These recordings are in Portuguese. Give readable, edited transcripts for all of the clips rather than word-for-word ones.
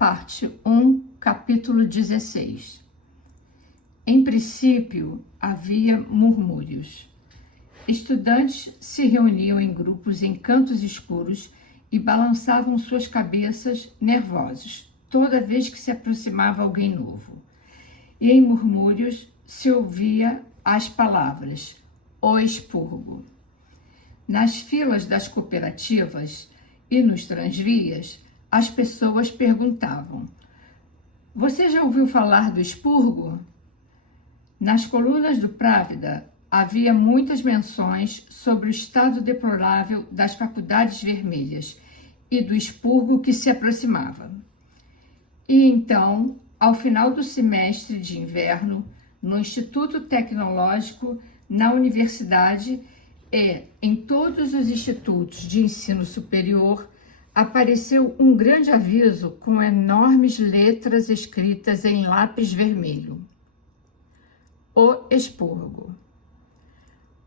Parte 1, capítulo 16. Em princípio, havia murmúrios. Estudantes se reuniam em grupos em cantos escuros e balançavam suas cabeças nervosos toda vez que se aproximava alguém novo. E em murmúrios se ouvia as palavras, o expurgo. Nas filas das cooperativas e nos transvias, as pessoas perguntavam: "Você já ouviu falar do expurgo?" Nas colunas do Právida havia muitas menções sobre o estado deplorável das faculdades vermelhas e do expurgo que se aproximava. E então, ao final do semestre de inverno, no Instituto Tecnológico, na universidade e em todos os institutos de ensino superior, apareceu um grande aviso com enormes letras escritas em lápis vermelho: o expurgo.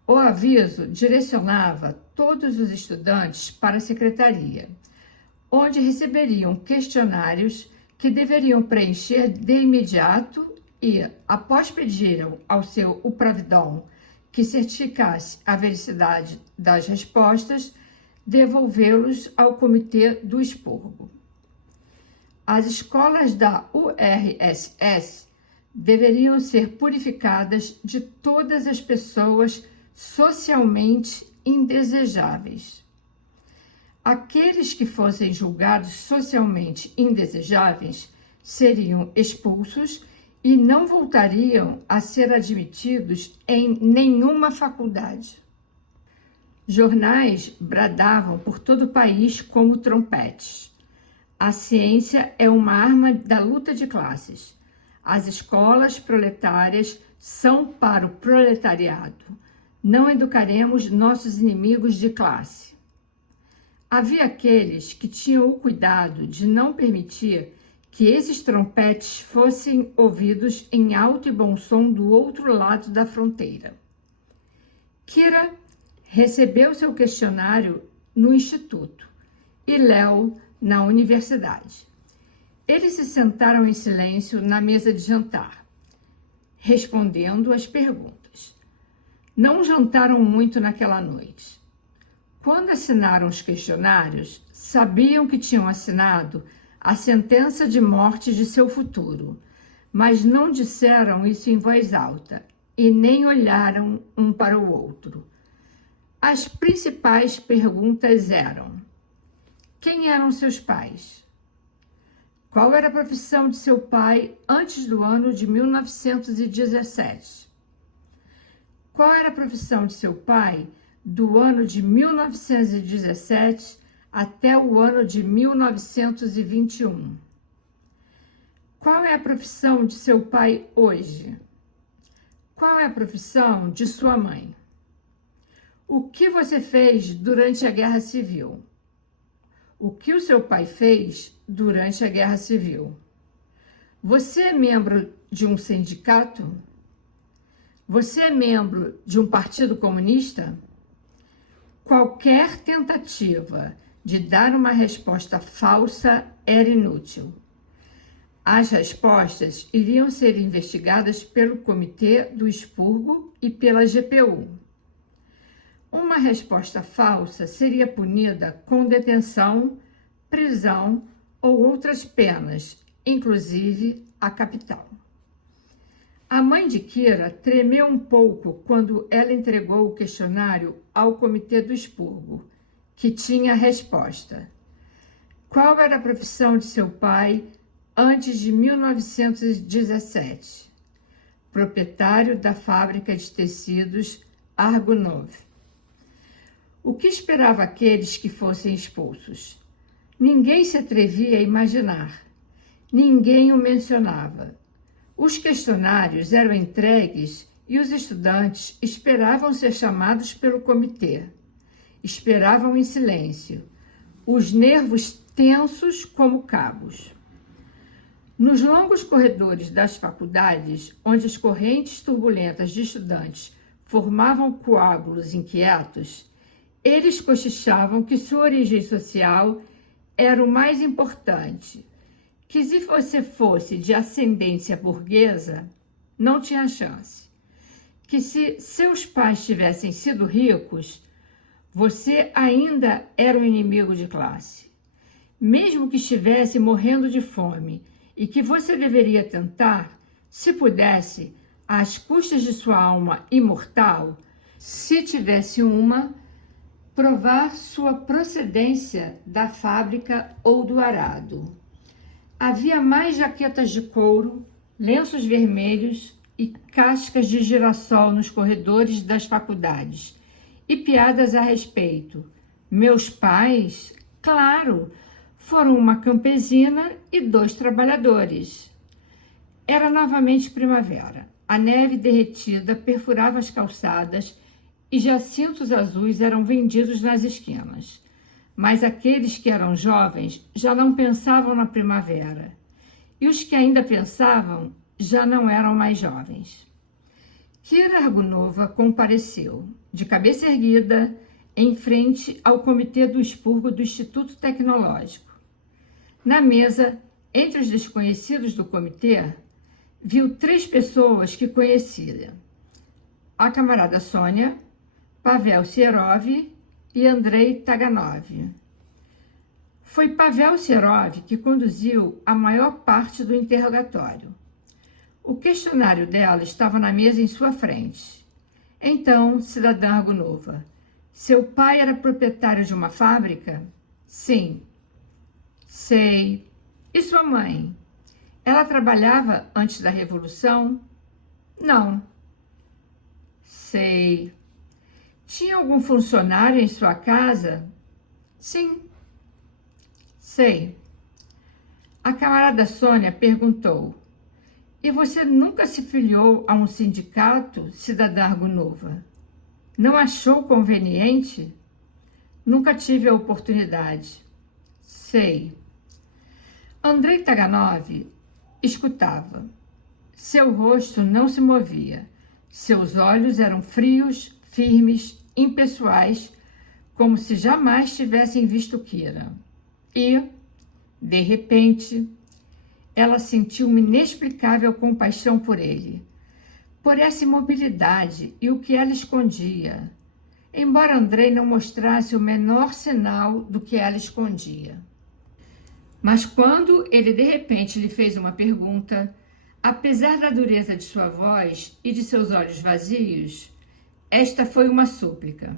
O aviso direcionava todos os estudantes para a secretaria, onde receberiam questionários que deveriam preencher de imediato e, após pedirem ao seu upravidon que certificasse a veracidade das respostas, devolvê-los ao comitê do expurgo. As escolas da URSS deveriam ser purificadas de todas as pessoas socialmente indesejáveis. Aqueles que fossem julgados socialmente indesejáveis seriam expulsos e não voltariam a ser admitidos em nenhuma faculdade. Jornais bradavam por todo o país como trompetes. A ciência é uma arma da luta de classes. As escolas proletárias são para o proletariado. Não educaremos nossos inimigos de classe. Havia aqueles que tinham o cuidado de não permitir que esses trompetes fossem ouvidos em alto e bom som do outro lado da fronteira. Kira recebeu seu questionário no instituto e Léo na universidade. Eles se sentaram em silêncio na mesa de jantar, respondendo às perguntas. Não jantaram muito naquela noite. Quando assinaram os questionários, sabiam que tinham assinado a sentença de morte de seu futuro, mas não disseram isso em voz alta e nem olharam um para o outro. As principais perguntas eram: quem eram seus pais? Qual era a profissão de seu pai antes do ano de 1917? Qual era a profissão de seu pai do ano de 1917 até o ano de 1921? Qual é a profissão de seu pai hoje? Qual é a profissão de sua mãe? O que você fez durante a Guerra Civil? O que o seu pai fez durante a Guerra Civil? Você é membro de um sindicato? Você é membro de um partido comunista? Qualquer tentativa de dar uma resposta falsa era inútil. As respostas iriam ser investigadas pelo Comitê do Expurgo e pela GPU. Uma resposta falsa seria punida com detenção, prisão ou outras penas, inclusive a capital. A mãe de Kira tremeu um pouco quando ela entregou o questionário ao Comitê do Expurgo, que tinha a resposta. Qual era a profissão de seu pai antes de 1917? Proprietário da fábrica de tecidos Argonov. O que esperava aqueles que fossem expulsos? Ninguém se atrevia a imaginar. Ninguém o mencionava. Os questionários eram entregues e os estudantes esperavam ser chamados pelo comitê. Esperavam em silêncio, os nervos tensos como cabos. Nos longos corredores das faculdades, onde as correntes turbulentas de estudantes formavam coágulos inquietos, eles cochichavam que sua origem social era o mais importante, que se você fosse de ascendência burguesa, não tinha chance. Que se seus pais tivessem sido ricos, você ainda era um inimigo de classe. Mesmo que estivesse morrendo de fome e que você deveria tentar, se pudesse, às custas de sua alma imortal, se tivesse uma, provar sua procedência da fábrica ou do arado. Havia mais jaquetas de couro, lenços vermelhos e cascas de girassol nos corredores das faculdades, e piadas a respeito. Meus pais, claro, foram uma campesina e 2 trabalhadores. Era novamente primavera. A neve derretida perfurava as calçadas e jacintos azuis eram vendidos nas esquinas. Mas aqueles que eram jovens já não pensavam na primavera. E os que ainda pensavam já não eram mais jovens. Kira Argunova compareceu, de cabeça erguida, em frente ao comitê do expurgo do Instituto Tecnológico. Na mesa, entre os desconhecidos do comitê, viu 3 pessoas que conhecia: a camarada Sônia, Pavel Serov e Andrei Taganov. Foi Pavel Serov que conduziu a maior parte do interrogatório. O questionário dela estava na mesa em sua frente. Então, cidadã Argunova, seu pai era proprietário de uma fábrica? Sim. Sei. E sua mãe? Ela trabalhava antes da Revolução? Não. Sei. Tinha algum funcionário em sua casa? Sim. Sei. A camarada Sônia perguntou: e você nunca se filiou a um sindicato, cidadã Argunova? Não achou conveniente? Nunca tive a oportunidade. Sei. Andrei Taganov escutava. Seu rosto não se movia. Seus olhos eram frios, firmes, impessoais, como se jamais tivessem visto Kira. E, de repente, ela sentiu uma inexplicável compaixão por ele, por essa imobilidade e o que ela escondia, embora Andrei não mostrasse o menor sinal do que ela escondia. Mas quando ele de repente lhe fez uma pergunta, apesar da dureza de sua voz e de seus olhos vazios, esta foi uma súplica.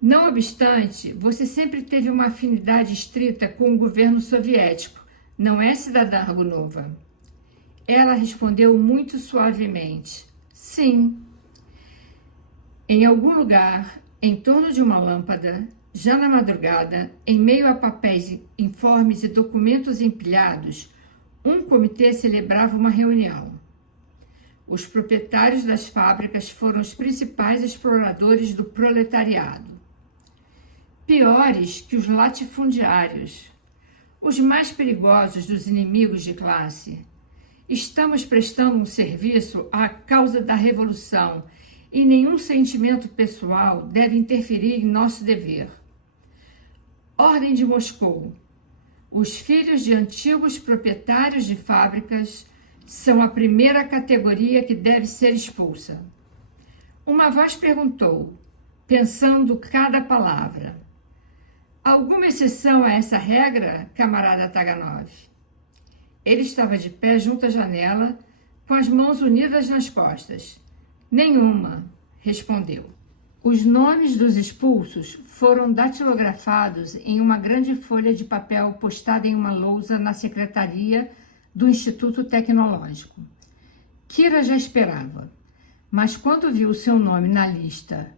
Não obstante, você sempre teve uma afinidade estrita com o governo soviético, não é, cidadã Argunova? Ela respondeu muito suavemente: sim. Em algum lugar, em torno de uma lâmpada, já na madrugada, em meio a papéis, informes e documentos empilhados, um comitê celebrava uma reunião. Os proprietários das fábricas foram os principais exploradores do proletariado. Piores que os latifundiários, os mais perigosos dos inimigos de classe. Estamos prestando um serviço à causa da revolução e nenhum sentimento pessoal deve interferir em nosso dever. Ordem de Moscou. Os filhos de antigos proprietários de fábricas são a primeira categoria que deve ser expulsa. Uma voz perguntou, pensando cada palavra: alguma exceção a essa regra, camarada Taganov? Ele estava de pé junto à janela, com as mãos unidas nas costas. Nenhuma, respondeu. Os nomes dos expulsos foram datilografados em uma grande folha de papel postada em uma lousa na secretaria do Instituto Tecnológico. Kira já esperava, mas quando viu seu nome na lista,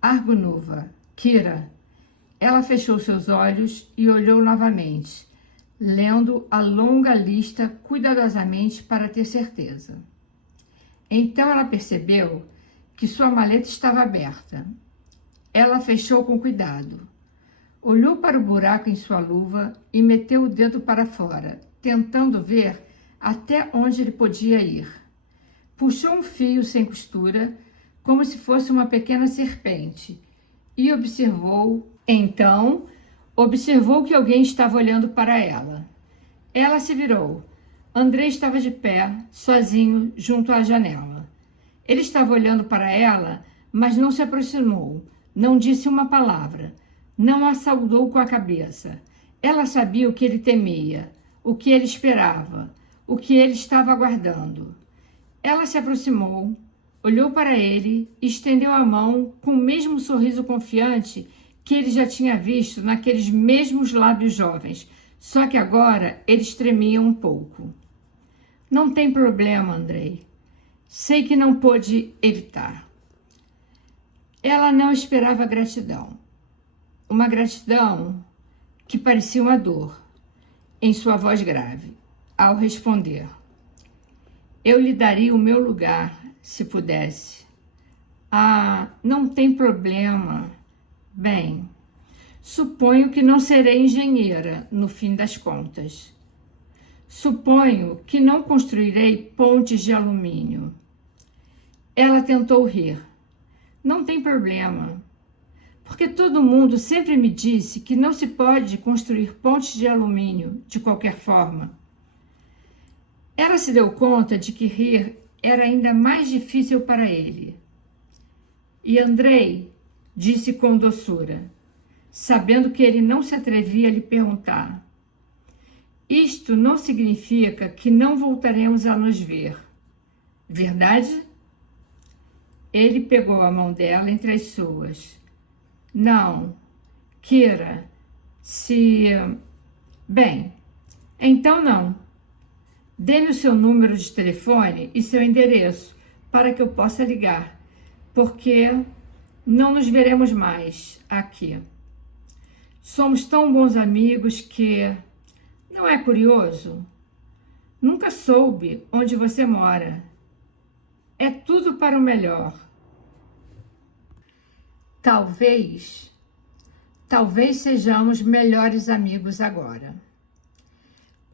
Argunova, Kira, ela fechou seus olhos e olhou novamente, lendo a longa lista cuidadosamente para ter certeza. Então ela percebeu que sua maleta estava aberta. Ela fechou com cuidado. Olhou para o buraco em sua luva e meteu o dedo para fora, tentando ver até onde ele podia ir. Puxou um fio sem costura, como se fosse uma pequena serpente, e observou que alguém estava olhando para ela. Ela se virou. Andrei estava de pé, sozinho, junto à janela. Ele estava olhando para ela, mas não se aproximou, não disse uma palavra, não a saudou com a cabeça. Ela sabia o que ele temia, o que ele esperava, o que ele estava aguardando. Ela se aproximou, olhou para ele e estendeu a mão com o mesmo sorriso confiante que ele já tinha visto naqueles mesmos lábios jovens, só que agora eles tremiam um pouco. Não tem problema, Andrei. Sei que não pôde evitar. Ela não esperava gratidão. Uma gratidão que parecia uma dor em sua voz grave, ao responder: eu lhe daria o meu lugar, se pudesse. Ah, não tem problema. Bem, suponho que não serei engenheira, no fim das contas. Suponho que não construirei pontes de alumínio. Ela tentou rir. Não tem problema, porque todo mundo sempre me disse que não se pode construir pontes de alumínio de qualquer forma. Ela se deu conta de que rir era ainda mais difícil para ele. E Andrei disse com doçura, sabendo que ele não se atrevia a lhe perguntar: isto não significa que não voltaremos a nos ver, verdade? Ele pegou a mão dela entre as suas. Não, Kira, Bem, então não. Dê-me o seu número de telefone e seu endereço para que eu possa ligar, porque não nos veremos mais aqui. Somos tão bons amigos que... Não é curioso? Nunca soube onde você mora. É tudo para o melhor. Talvez sejamos melhores amigos agora.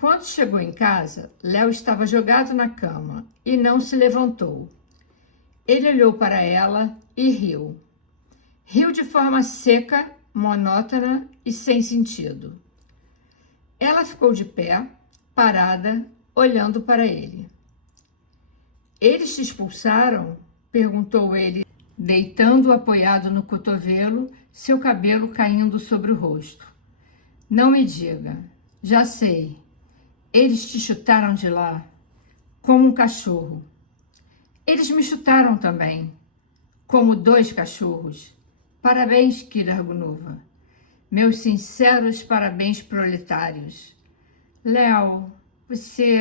Quando chegou em casa, Léo estava jogado na cama e não se levantou. Ele olhou para ela e riu. Riu de forma seca, monótona e sem sentido. Ela ficou de pé, parada, olhando para ele. Eles te expulsaram? Perguntou ele, deitando apoiado no cotovelo, seu cabelo caindo sobre o rosto. Não me diga. Já sei. Eles te chutaram de lá, como um cachorro. Eles me chutaram também, como 2 cachorros. Parabéns, Kira Argunova. Meus sinceros parabéns proletários. Léo, você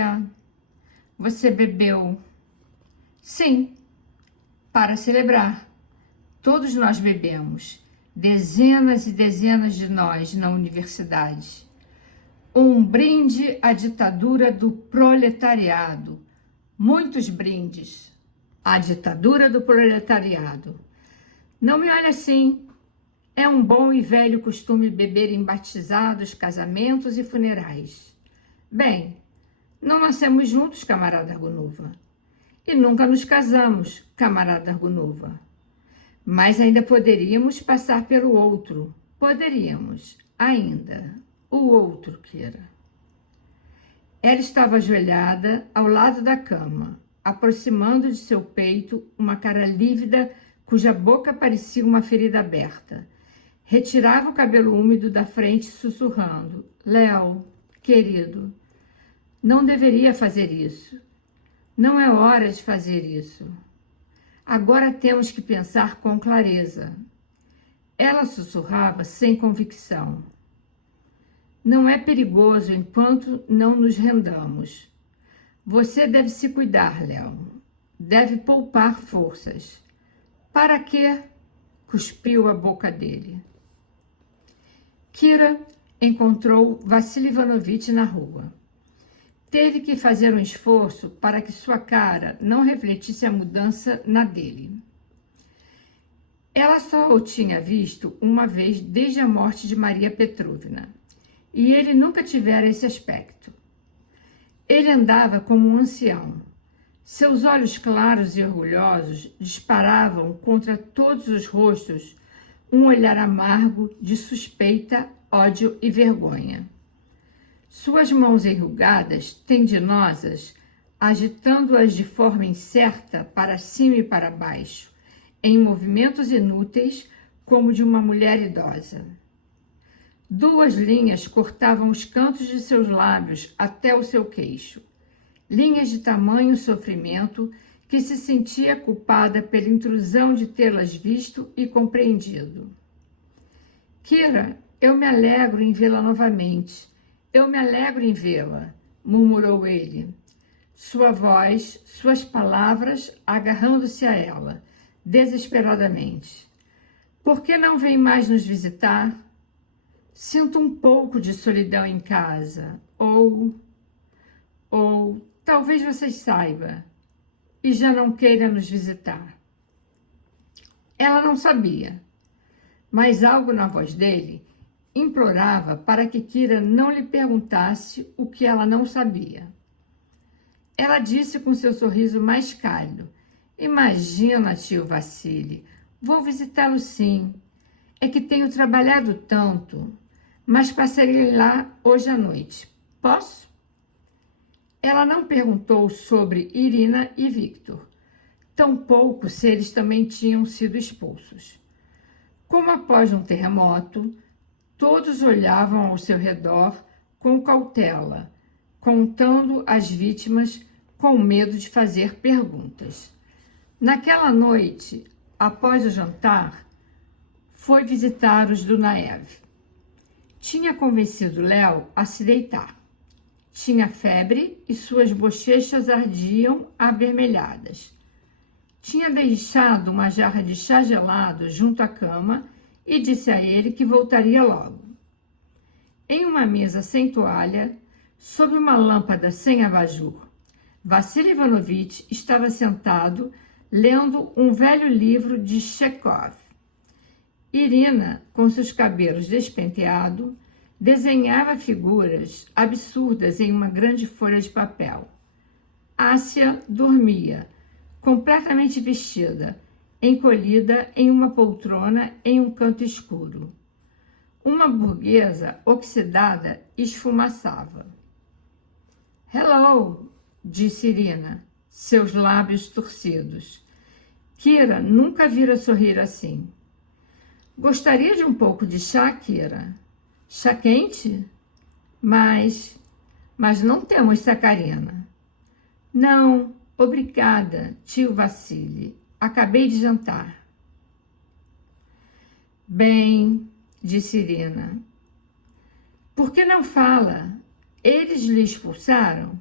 bebeu? Sim, para celebrar. Todos nós bebemos. Dezenas e dezenas de nós na universidade. Um brinde à ditadura do proletariado. Muitos brindes à ditadura do proletariado. Não me olhe assim. É um bom e velho costume beber em batizados, casamentos e funerais. Bem, não nascemos juntos, camarada Argunova. E nunca nos casamos, camarada Argunova. Mas ainda poderíamos passar pelo outro. Poderíamos, ainda. O outro, Kira. Ela estava ajoelhada ao lado da cama, aproximando de seu peito uma cara lívida cuja boca parecia uma ferida aberta. Retirava o cabelo úmido da frente, sussurrando: Léo, querido, não deveria fazer isso. Não é hora de fazer isso. Agora temos que pensar com clareza. Ela sussurrava sem convicção. Não é perigoso enquanto não nos rendamos. Você deve se cuidar, Léo. Deve poupar forças. Para quê? Cuspiu a boca dele. Kira encontrou Vassili Ivanovich na rua. Teve que fazer um esforço para que sua cara não refletisse a mudança na dele. Ela só o tinha visto uma vez desde a morte de Maria Petrovna, e ele nunca tivera esse aspecto. Ele andava como um ancião. Seus olhos claros e orgulhosos disparavam contra todos os rostos um olhar amargo de suspeita, ódio e vergonha. Suas mãos enrugadas, tendinosas, agitando-as de forma incerta para cima e para baixo, em movimentos inúteis como de uma mulher idosa. 2 linhas cortavam os cantos de seus lábios até o seu queixo, linhas de tamanho sofrimento que se sentia culpada pela intrusão de tê-las visto e compreendido. Kira, eu me alegro em vê-la novamente. Eu me alegro em vê-la, murmurou ele. Sua voz, suas palavras agarrando-se a ela, desesperadamente. Por que não vem mais nos visitar? Sinto um pouco de solidão em casa. Ou talvez você saiba e já não queira nos visitar. Ela não sabia, mas algo na voz dele implorava para que Kira não lhe perguntasse o que ela não sabia. Ela disse com seu sorriso mais cálido: Imagina, tio Vassili, vou visitá-lo sim. É que tenho trabalhado tanto, mas passarei lá hoje à noite. Posso? Ela não perguntou sobre Irina e Victor, tampouco se eles também tinham sido expulsos. Como após um terremoto, todos olhavam ao seu redor com cautela, contando as vítimas com medo de fazer perguntas. Naquela noite, após o jantar, foi visitar os Dunaev. Tinha convencido Léo a se deitar. Tinha febre e suas bochechas ardiam avermelhadas. Tinha deixado uma jarra de chá gelado junto à cama e disse a ele que voltaria logo. Em uma mesa sem toalha, sob uma lâmpada sem abajur, Vassili Ivanovitch estava sentado lendo um velho livro de Chekhov. Irina, com seus cabelos despenteados, desenhava figuras absurdas em uma grande folha de papel. Ássia dormia, completamente vestida, encolhida em uma poltrona em um canto escuro. Uma burguesa oxidada esfumaçava. Hello, disse Irina, seus lábios torcidos. Kira nunca vira sorrir assim. Gostaria de um pouco de chá, Kira? Chá quente? Mas não temos sacarina. Não, obrigada, tio Vassili. Acabei de jantar. Bem, disse Irina. Por que não fala? Eles lhe expulsaram?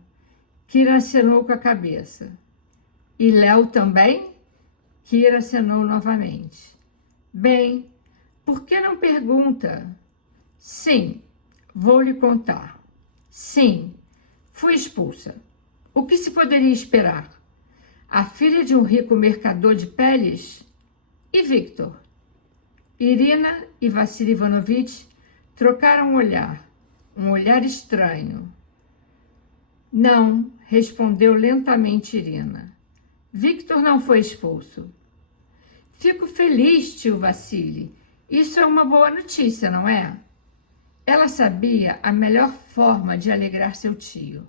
Kira acenou com a cabeça. E Léo também? Kira acenou novamente. Bem, por que não pergunta? Sim, vou lhe contar. Sim, fui expulsa. O que se poderia esperar? A filha de um rico mercador de peles? E Victor? Irina e Vassili Ivanovitch trocaram um olhar estranho. Não, respondeu lentamente Irina. Victor não foi expulso. Fico feliz, tio Vassili. Isso é uma boa notícia, não é? Ela sabia a melhor forma de alegrar seu tio.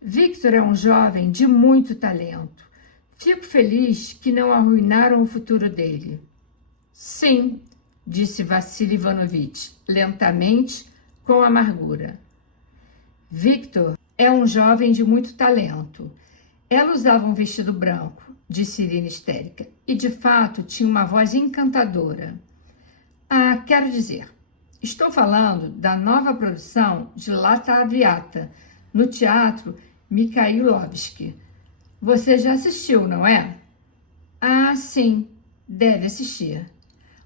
Victor é um jovem de muito talento. Fico feliz que não arruinaram o futuro dele. Sim, disse Vassili Ivanovitch, lentamente, com amargura. Victor é um jovem de muito talento. Ela usava um vestido branco, disse Irina histérica, e de fato tinha uma voz encantadora. Ah, quero dizer, estou falando da nova produção de La Traviata, no Teatro Mikhailovsky. Você já assistiu, não é? Ah, sim, deve assistir.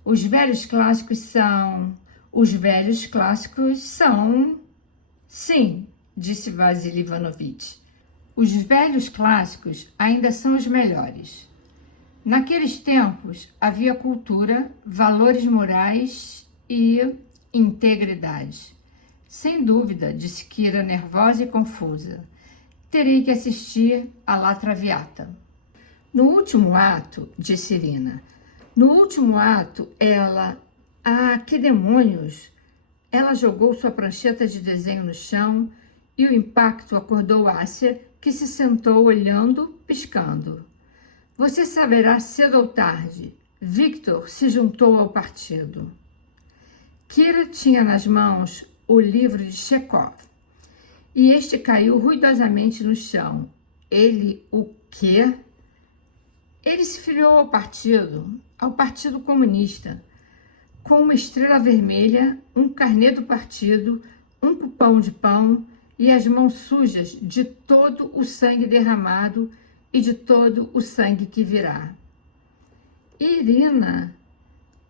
Os velhos clássicos são... Sim, disse Vassili Ivanovitch. Os velhos clássicos ainda são os melhores. Naqueles tempos havia cultura, valores morais e integridade. Sem dúvida, disse Kira, nervosa e confusa. Terei que assistir a La Traviata. No último ato, disse Irina, no último ato ela... Ah, que demônios! Ela jogou sua prancheta de desenho no chão e o impacto acordou Assia, que se sentou olhando, piscando. Você saberá cedo ou tarde. Victor se juntou ao partido. Kira tinha nas mãos o livro de Chekhov e este caiu ruidosamente no chão. Ele, o quê? Ele se filiou ao Partido Comunista, com uma estrela vermelha, um carnê do partido, um cupão de pão e as mãos sujas de todo o sangue derramado e de todo o sangue que virá. Irina,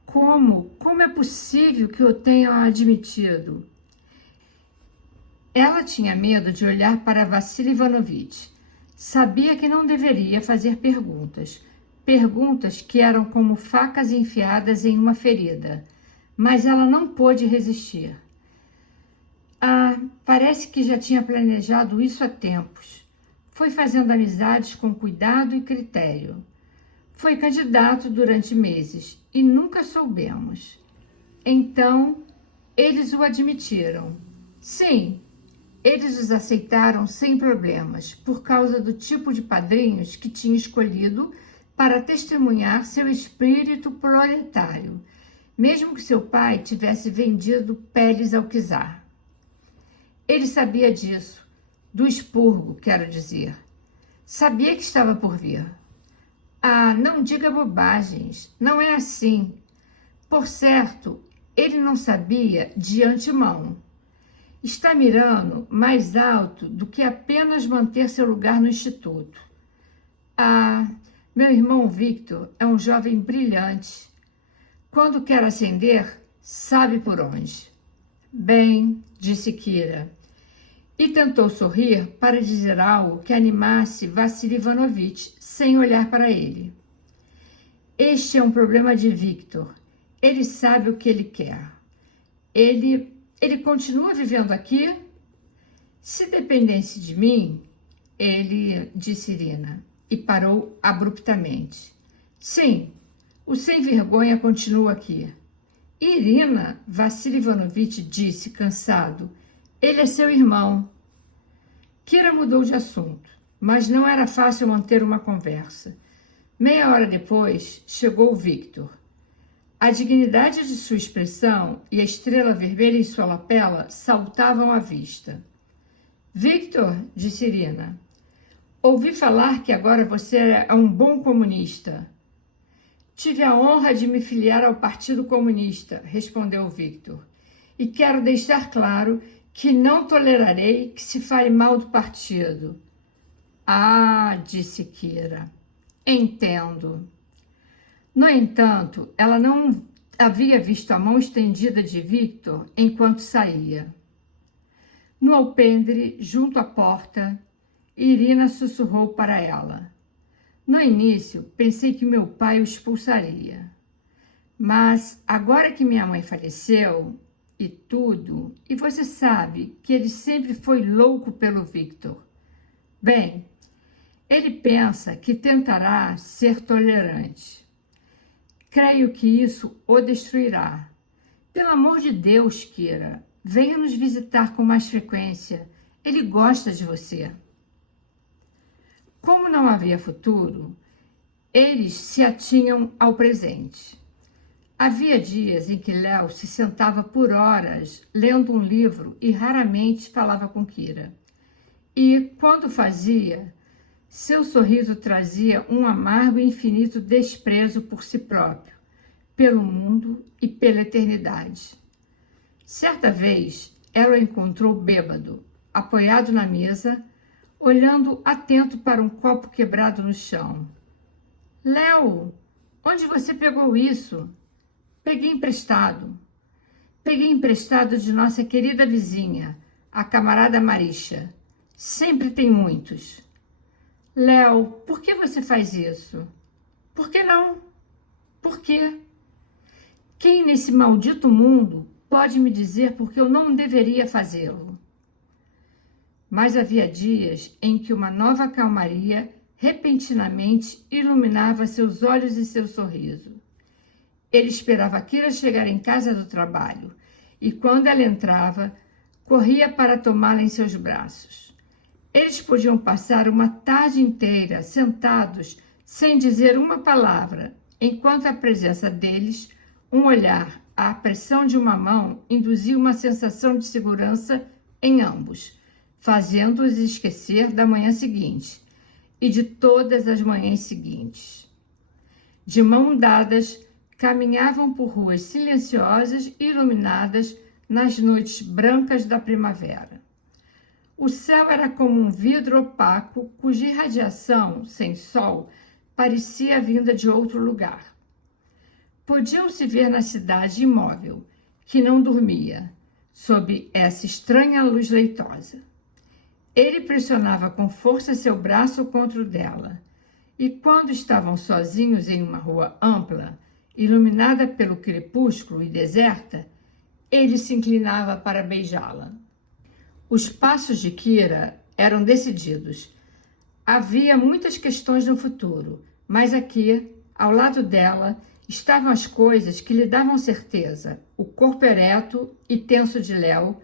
como é possível que eu tenha admitido? Ela tinha medo de olhar para Vassily Ivanovich. Sabia que não deveria fazer perguntas que eram como facas enfiadas em uma ferida, mas ela não pôde resistir. Parece que já tinha planejado isso há tempos. Foi fazendo amizades com cuidado e critério. Foi candidato durante meses e nunca soubemos. Então, eles o admitiram. Sim, eles os aceitaram sem problemas, por causa do tipo de padrinhos que tinha escolhido para testemunhar seu espírito proletário, mesmo que seu pai tivesse vendido peles ao czar. Ele sabia disso, do expurgo, quero dizer. Sabia que estava por vir. Não diga bobagens, não é assim. Por certo, ele não sabia de antemão. Está mirando mais alto do que apenas manter seu lugar no instituto. Meu irmão Victor é um jovem brilhante. Quando quer ascender, sabe por onde. Bem, disse Kira, e tentou sorrir para dizer algo que animasse Vassily Ivanovich sem olhar para ele. Este é um problema de Victor. Ele sabe o que ele quer. Ele continua vivendo aqui? Se dependesse de mim, disse Irina, e parou abruptamente. Sim, o sem-vergonha continua aqui. Irina, Vassily Ivanovich disse, cansado, ele é seu irmão. Kira mudou de assunto, mas não era fácil manter uma conversa. Meia hora depois, chegou Victor. A dignidade de sua expressão e a estrela vermelha em sua lapela saltavam à vista. Victor, disse Irina, ouvi falar que agora você é um bom comunista. Tive a honra de me filiar ao Partido Comunista, respondeu Victor, e quero deixar claro que não tolerarei que se fale mal do partido. Disse Kira, entendo. No entanto, ela não havia visto a mão estendida de Victor enquanto saía. No alpendre, junto à porta, Irina sussurrou para ela. No início, pensei que meu pai o expulsaria. Mas agora que minha mãe faleceu e tudo, e você sabe que ele sempre foi louco pelo Victor. Bem, ele pensa que tentará ser tolerante. Creio que isso o destruirá. Pelo amor de Deus, Kira, venha nos visitar com mais frequência. Ele gosta de você. Como não havia futuro, eles se atinham ao presente. Havia dias em que Léo se sentava por horas lendo um livro e raramente falava com Kira. E, quando fazia, seu sorriso trazia um amargo e infinito desprezo por si próprio, pelo mundo e pela eternidade. Certa vez, ela o encontrou bêbado, apoiado na mesa, olhando atento para um copo quebrado no chão. Léo, onde você pegou isso? Peguei emprestado. Peguei emprestado de nossa querida vizinha, a camarada Marisha. Sempre tem muitos. Léo, por que você faz isso? Por que não? Por quê? Quem nesse maldito mundo pode me dizer por que eu não deveria fazê-lo? Mas havia dias em que uma nova calmaria repentinamente iluminava seus olhos e seu sorriso. Ele esperava Kira chegar em casa do trabalho e quando ela entrava, corria para tomá-la em seus braços. Eles podiam passar uma tarde inteira sentados sem dizer uma palavra, enquanto a presença deles, um olhar, a pressão de uma mão induzia uma sensação de segurança em ambos, fazendo-os esquecer da manhã seguinte e de todas as manhãs seguintes. De mão dadas, caminhavam por ruas silenciosas e iluminadas nas noites brancas da primavera. O céu era como um vidro opaco cuja irradiação, sem sol, parecia vinda de outro lugar. Podiam-se ver na cidade imóvel, que não dormia, sob essa estranha luz leitosa. Ele pressionava com força seu braço contra o dela, e quando estavam sozinhos em uma rua ampla, iluminada pelo crepúsculo e deserta, ele se inclinava para beijá-la. Os passos de Kira eram decididos. Havia muitas questões no futuro, mas aqui, ao lado dela, estavam as coisas que lhe davam certeza: o corpo ereto e tenso de Léo,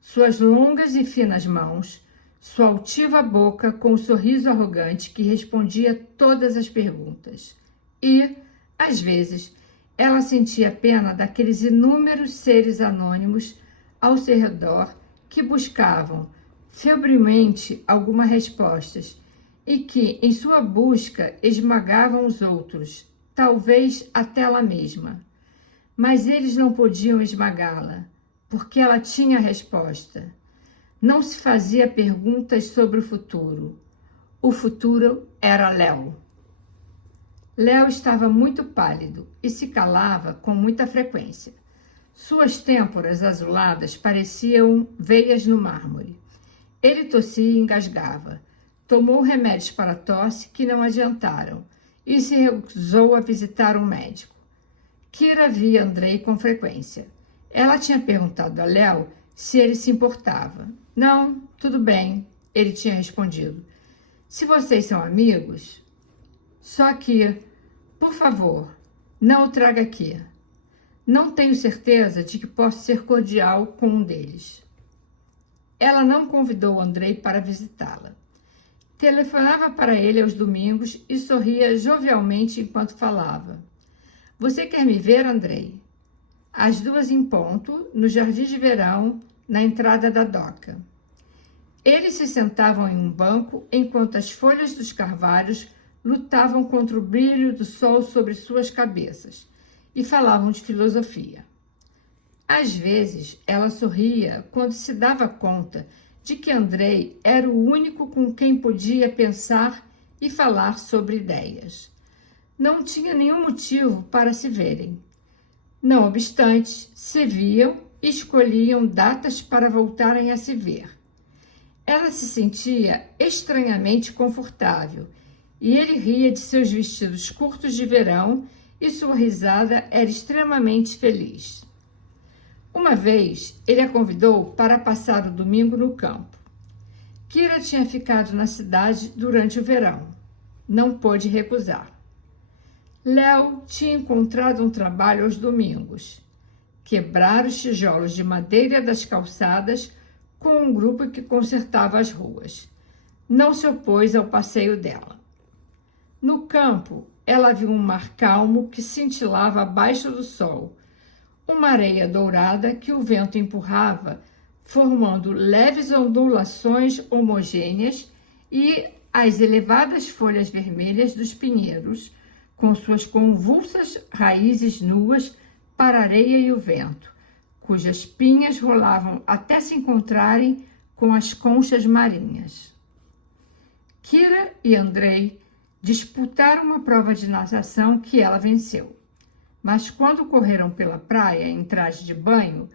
suas longas e finas mãos, sua altiva boca com o sorriso arrogante que respondia todas as perguntas. E, às vezes, ela sentia pena daqueles inúmeros seres anônimos ao seu redor que buscavam febrilmente algumas respostas e que, em sua busca, esmagavam os outros, talvez até ela mesma. Mas eles não podiam esmagá-la, porque ela tinha a resposta. Não se fazia perguntas sobre o futuro. O futuro era Léo. Léo estava muito pálido e se calava com muita frequência. Suas têmporas azuladas pareciam veias no mármore. Ele tossia e engasgava. Tomou remédios para a tosse que não adiantaram e se recusou a visitar um médico. Kira via Andrei com frequência. Ela tinha perguntado a Léo se ele se importava. Não, tudo bem, ele tinha respondido. Se vocês são amigos... Só que, por favor, não o traga aqui. Não tenho certeza de que posso ser cordial com um deles. Ela não convidou Andrei para visitá-la. Telefonava para ele aos domingos e sorria jovialmente enquanto falava. Você quer me ver, Andrei? Às 2 em ponto, no jardim de verão, na entrada da doca. Eles se sentavam em um banco enquanto as folhas dos carvalhos lutavam contra o brilho do sol sobre suas cabeças e falavam de filosofia. Às vezes, ela sorria quando se dava conta de que Andrei era o único com quem podia pensar e falar sobre ideias. Não tinha nenhum motivo para se verem. Não obstante, se viam e escolhiam datas para voltarem a se ver. Ela se sentia estranhamente confortável e ele ria de seus vestidos curtos de verão e sua risada era extremamente feliz. Uma vez, ele a convidou para passar o domingo no campo. Kira tinha ficado na cidade durante o verão. Não pôde recusar. Léo tinha encontrado um trabalho aos domingos. Quebrar os tijolos de madeira das calçadas com um grupo que consertava as ruas. Não se opôs ao passeio dela. No campo, ela viu um mar calmo que cintilava abaixo do sol, uma areia dourada que o vento empurrava, formando leves ondulações homogêneas, e as elevadas folhas vermelhas dos pinheiros, com suas convulsas raízes nuas para a areia e o vento, cujas pinhas rolavam até se encontrarem com as conchas marinhas. Kira e Andrei disputaram uma prova de natação que ela venceu. Mas quando correram pela praia em traje de banho,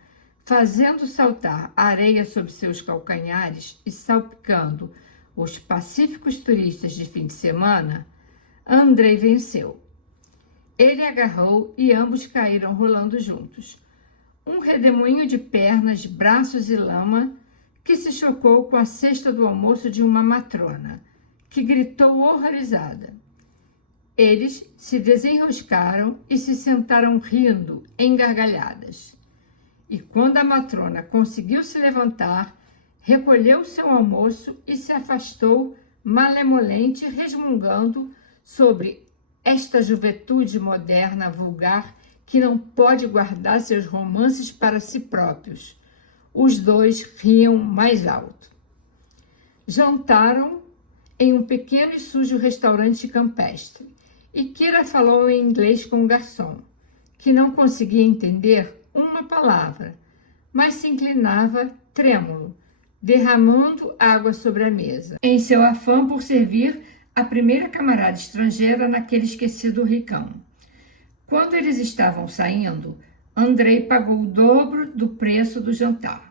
fazendo saltar a areia sob seus calcanhares e salpicando os pacíficos turistas de fim de semana, Andrei venceu. Ele agarrou e ambos caíram rolando juntos. Um redemoinho de pernas, braços e lama que se chocou com a cesta do almoço de uma matrona, que gritou horrorizada. Eles se desenroscaram e se sentaram rindo em gargalhadas. E quando a matrona conseguiu se levantar, recolheu seu almoço e se afastou, malemolente, resmungando sobre esta juventude moderna vulgar que não pode guardar seus romances para si próprios. Os dois riam mais alto. Jantaram em um pequeno e sujo restaurante campestre, e Kira falou em inglês com o garçom, que não conseguia entender uma palavra, mas se inclinava trêmulo, derramando água sobre a mesa, em seu afã por servir a primeira camarada estrangeira naquele esquecido ricão. Quando eles estavam saindo, Andrei pagou o dobro do preço do jantar.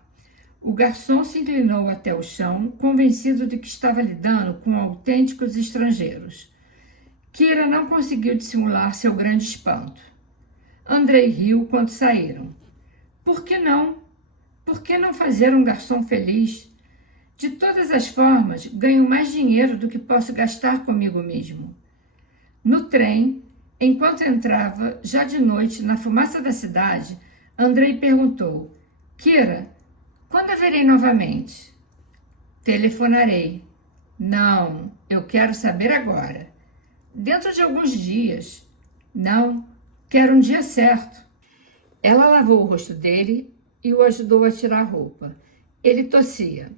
O garçom se inclinou até o chão, convencido de que estava lidando com autênticos estrangeiros. Kira não conseguiu dissimular seu grande espanto. Andrei riu quando saíram. Por que não? Por que não fazer um garçom feliz? De todas as formas, ganho mais dinheiro do que posso gastar comigo mesmo. No trem, enquanto entrava, já de noite, na fumaça da cidade, Andrei perguntou: Kira, quando a verei novamente? Telefonarei. Não, eu quero saber agora. Dentro de alguns dias. Não, quero um dia certo. Ela lavou o rosto dele e o ajudou a tirar a roupa. Ele tossia.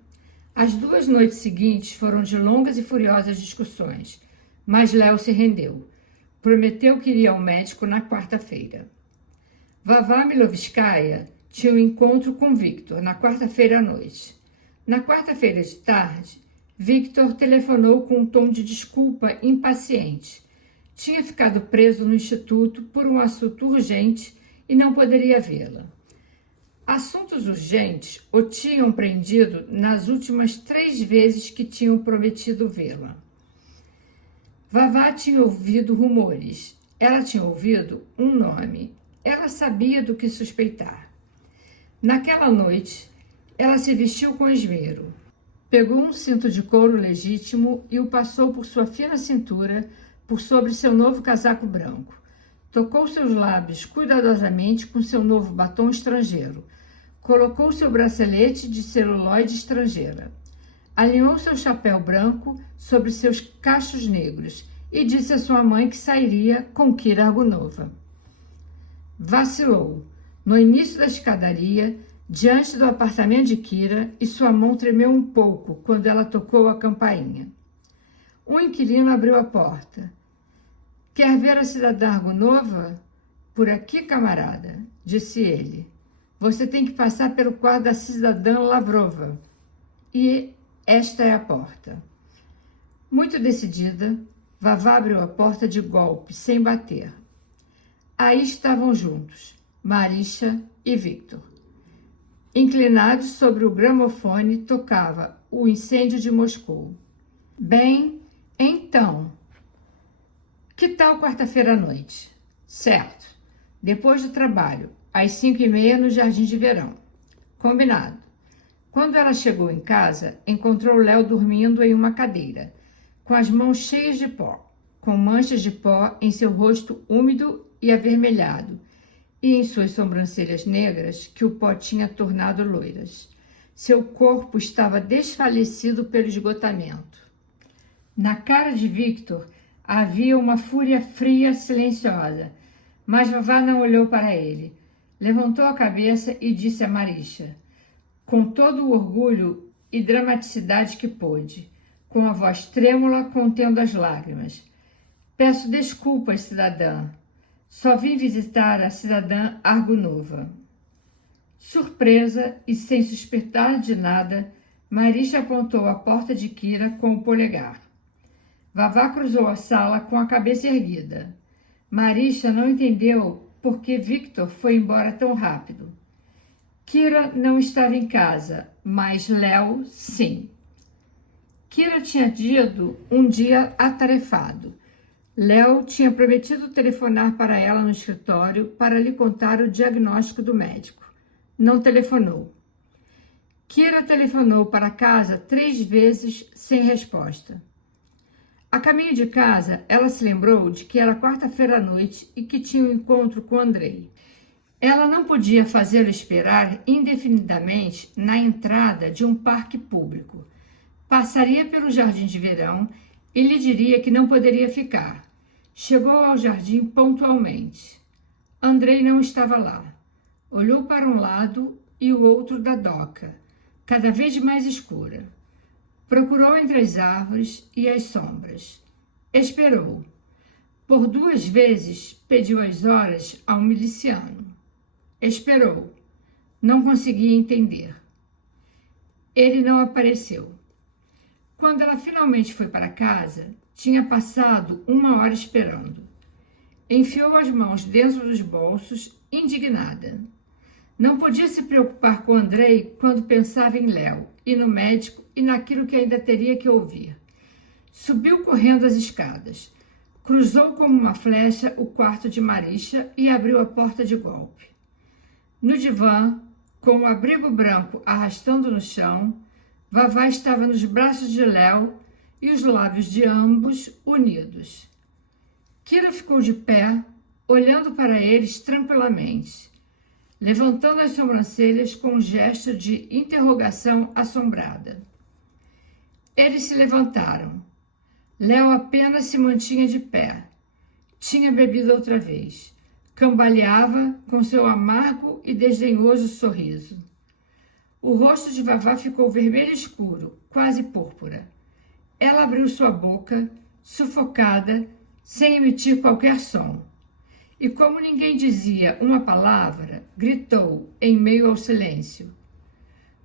As 2 noites seguintes foram de longas e furiosas discussões, mas Léo se rendeu. Prometeu que iria ao médico na quarta-feira. Vavá Milovskaya tinha um encontro com Victor na quarta-feira à noite. Na quarta-feira de tarde, Victor telefonou com um tom de desculpa impaciente. Tinha ficado preso no instituto por um assunto urgente e não poderia vê-la. Assuntos urgentes o tinham prendido nas últimas 3 vezes que tinham prometido vê-la. Vavá tinha ouvido rumores. Ela tinha ouvido um nome. Ela sabia do que suspeitar. Naquela noite, ela se vestiu com esmero. Pegou um cinto de couro legítimo e o passou por sua fina cintura, por sobre seu novo casaco branco. Tocou seus lábios cuidadosamente com seu novo batom estrangeiro. Colocou seu bracelete de celulóide estrangeira. Alinhou seu chapéu branco sobre seus cachos negros e disse à sua mãe que sairia com Kira Argunova. Vacilou. No início da escadaria, diante do apartamento de Kira, e sua mão tremeu um pouco quando ela tocou a campainha. Um inquilino abriu a porta. Quer ver a cidadã Argunova? Por aqui, camarada, disse ele. Você tem que passar pelo quarto da cidadã Lavrova. E esta é a porta. Muito decidida, Vavá abriu a porta de golpe, sem bater. Aí estavam juntos, Marisha e Victor. Inclinados sobre o gramofone, tocava O Incêndio de Moscou. Bem, então, que tal quarta-feira à noite? Certo, depois do trabalho, às 5h30 no Jardim de Verão. Combinado. Quando ela chegou em casa, encontrou Léo dormindo em uma cadeira, com as mãos cheias de pó, com manchas de pó em seu rosto úmido e avermelhado, e em suas sobrancelhas negras que o pó tinha tornado loiras. Seu corpo estava desfalecido pelo esgotamento. Na cara de Victor havia uma fúria fria, silenciosa, mas Vavá não olhou para ele. Levantou a cabeça e disse a Marisha, com todo o orgulho e dramaticidade que pôde, com a voz trêmula contendo as lágrimas. Peço desculpas, cidadã. Só vim visitar a cidadã Argunova. Surpresa e sem suspeitar de nada, Marisha apontou a porta de Kira com o polegar. Vavá cruzou a sala com a cabeça erguida. Marisha não entendeu por que Victor foi embora tão rápido. Kira não estava em casa, mas Léo, sim. Kira tinha tido um dia atarefado. Léo tinha prometido telefonar para ela no escritório para lhe contar o diagnóstico do médico. Não telefonou. Kira telefonou para casa 3 vezes sem resposta. A caminho de casa, ela se lembrou de que era quarta-feira à noite e que tinha um encontro com Andrei. Ela não podia fazê-lo esperar indefinidamente na entrada de um parque público. Passaria pelo jardim de verão e lhe diria que não poderia ficar. Chegou ao jardim pontualmente. Andrei não estava lá. Olhou para um lado e o outro da doca, cada vez mais escura. Procurou entre as árvores e as sombras. Esperou. Por 2 vezes pediu as horas ao miliciano. Esperou. Não conseguia entender. Ele não apareceu. Quando ela finalmente foi para casa, tinha passado 1 hora esperando. Enfiou as mãos dentro dos bolsos, indignada. Não podia se preocupar com Andrei quando pensava em Léo, e no médico e naquilo que ainda teria que ouvir. Subiu correndo as escadas. Cruzou como uma flecha o quarto de Marisha e abriu a porta de golpe. No divã, com o abrigo branco arrastando no chão, Vavá estava nos braços de Léo e os lábios de ambos unidos. Kira ficou de pé, olhando para eles tranquilamente, levantando as sobrancelhas com um gesto de interrogação assombrada. Eles se levantaram. Léo apenas se mantinha de pé. Tinha bebido outra vez. Cambaleava com seu amargo e desdenhoso sorriso. O rosto de Vavá ficou vermelho escuro, quase púrpura. Ela abriu sua boca, sufocada, sem emitir qualquer som. E como ninguém dizia uma palavra, gritou em meio ao silêncio.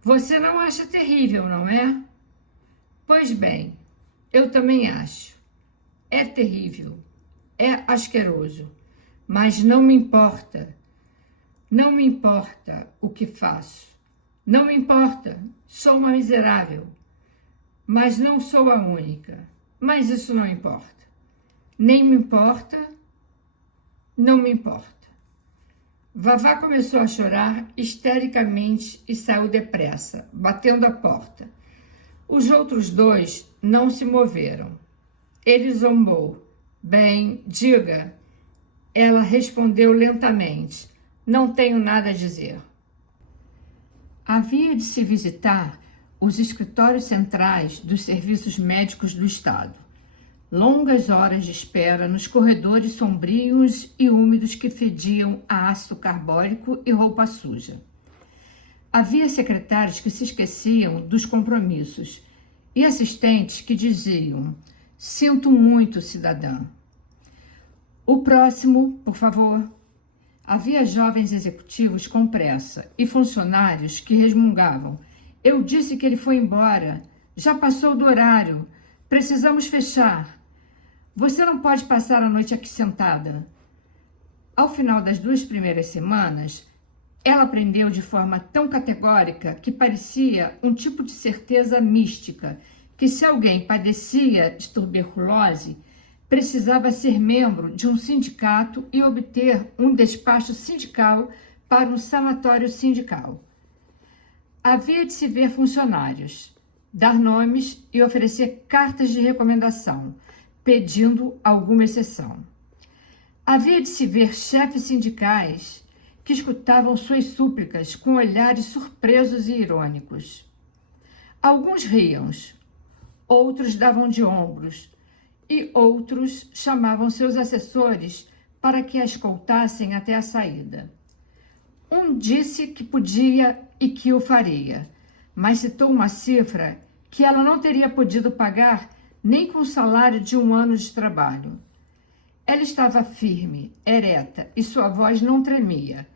Você não acha terrível, não é? Pois bem, eu também acho. É terrível, é asqueroso, mas não me importa. Não me importa o que faço. Não me importa, sou uma miserável. Mas não sou a única. Mas isso não importa. Nem me importa, não me importa. Vavá começou a chorar histericamente e saiu depressa, batendo a porta. Os outros 2 não se moveram. Ele zombou. Bem, diga. Ela respondeu lentamente. Não tenho nada a dizer. Havia de se visitar os escritórios centrais dos serviços médicos do Estado. Longas horas de espera nos corredores sombrios e úmidos que fediam a ácido carbônico e roupa suja. Havia secretários que se esqueciam dos compromissos e assistentes que diziam: sinto muito, cidadã. O próximo, por favor. Havia jovens executivos com pressa e funcionários que resmungavam: eu disse que ele foi embora, já passou do horário, precisamos fechar. Você não pode passar a noite aqui sentada. Ao final das 2 primeiras semanas, ela aprendeu de forma tão categórica que parecia um tipo de certeza mística que se alguém padecia de tuberculose, precisava ser membro de um sindicato e obter um despacho sindical para um sanatório sindical. Havia de se ver funcionários, dar nomes e oferecer cartas de recomendação, pedindo alguma exceção. Havia de se ver chefes sindicais que escutavam suas súplicas com olhares surpresos e irônicos. Alguns riam, outros davam de ombros, e outros chamavam seus assessores para que a escoltassem até a saída. Um disse que podia e que o faria, mas citou uma cifra que ela não teria podido pagar nem com o salário de 1 ano de trabalho. Ela estava firme, ereta, e sua voz não tremia,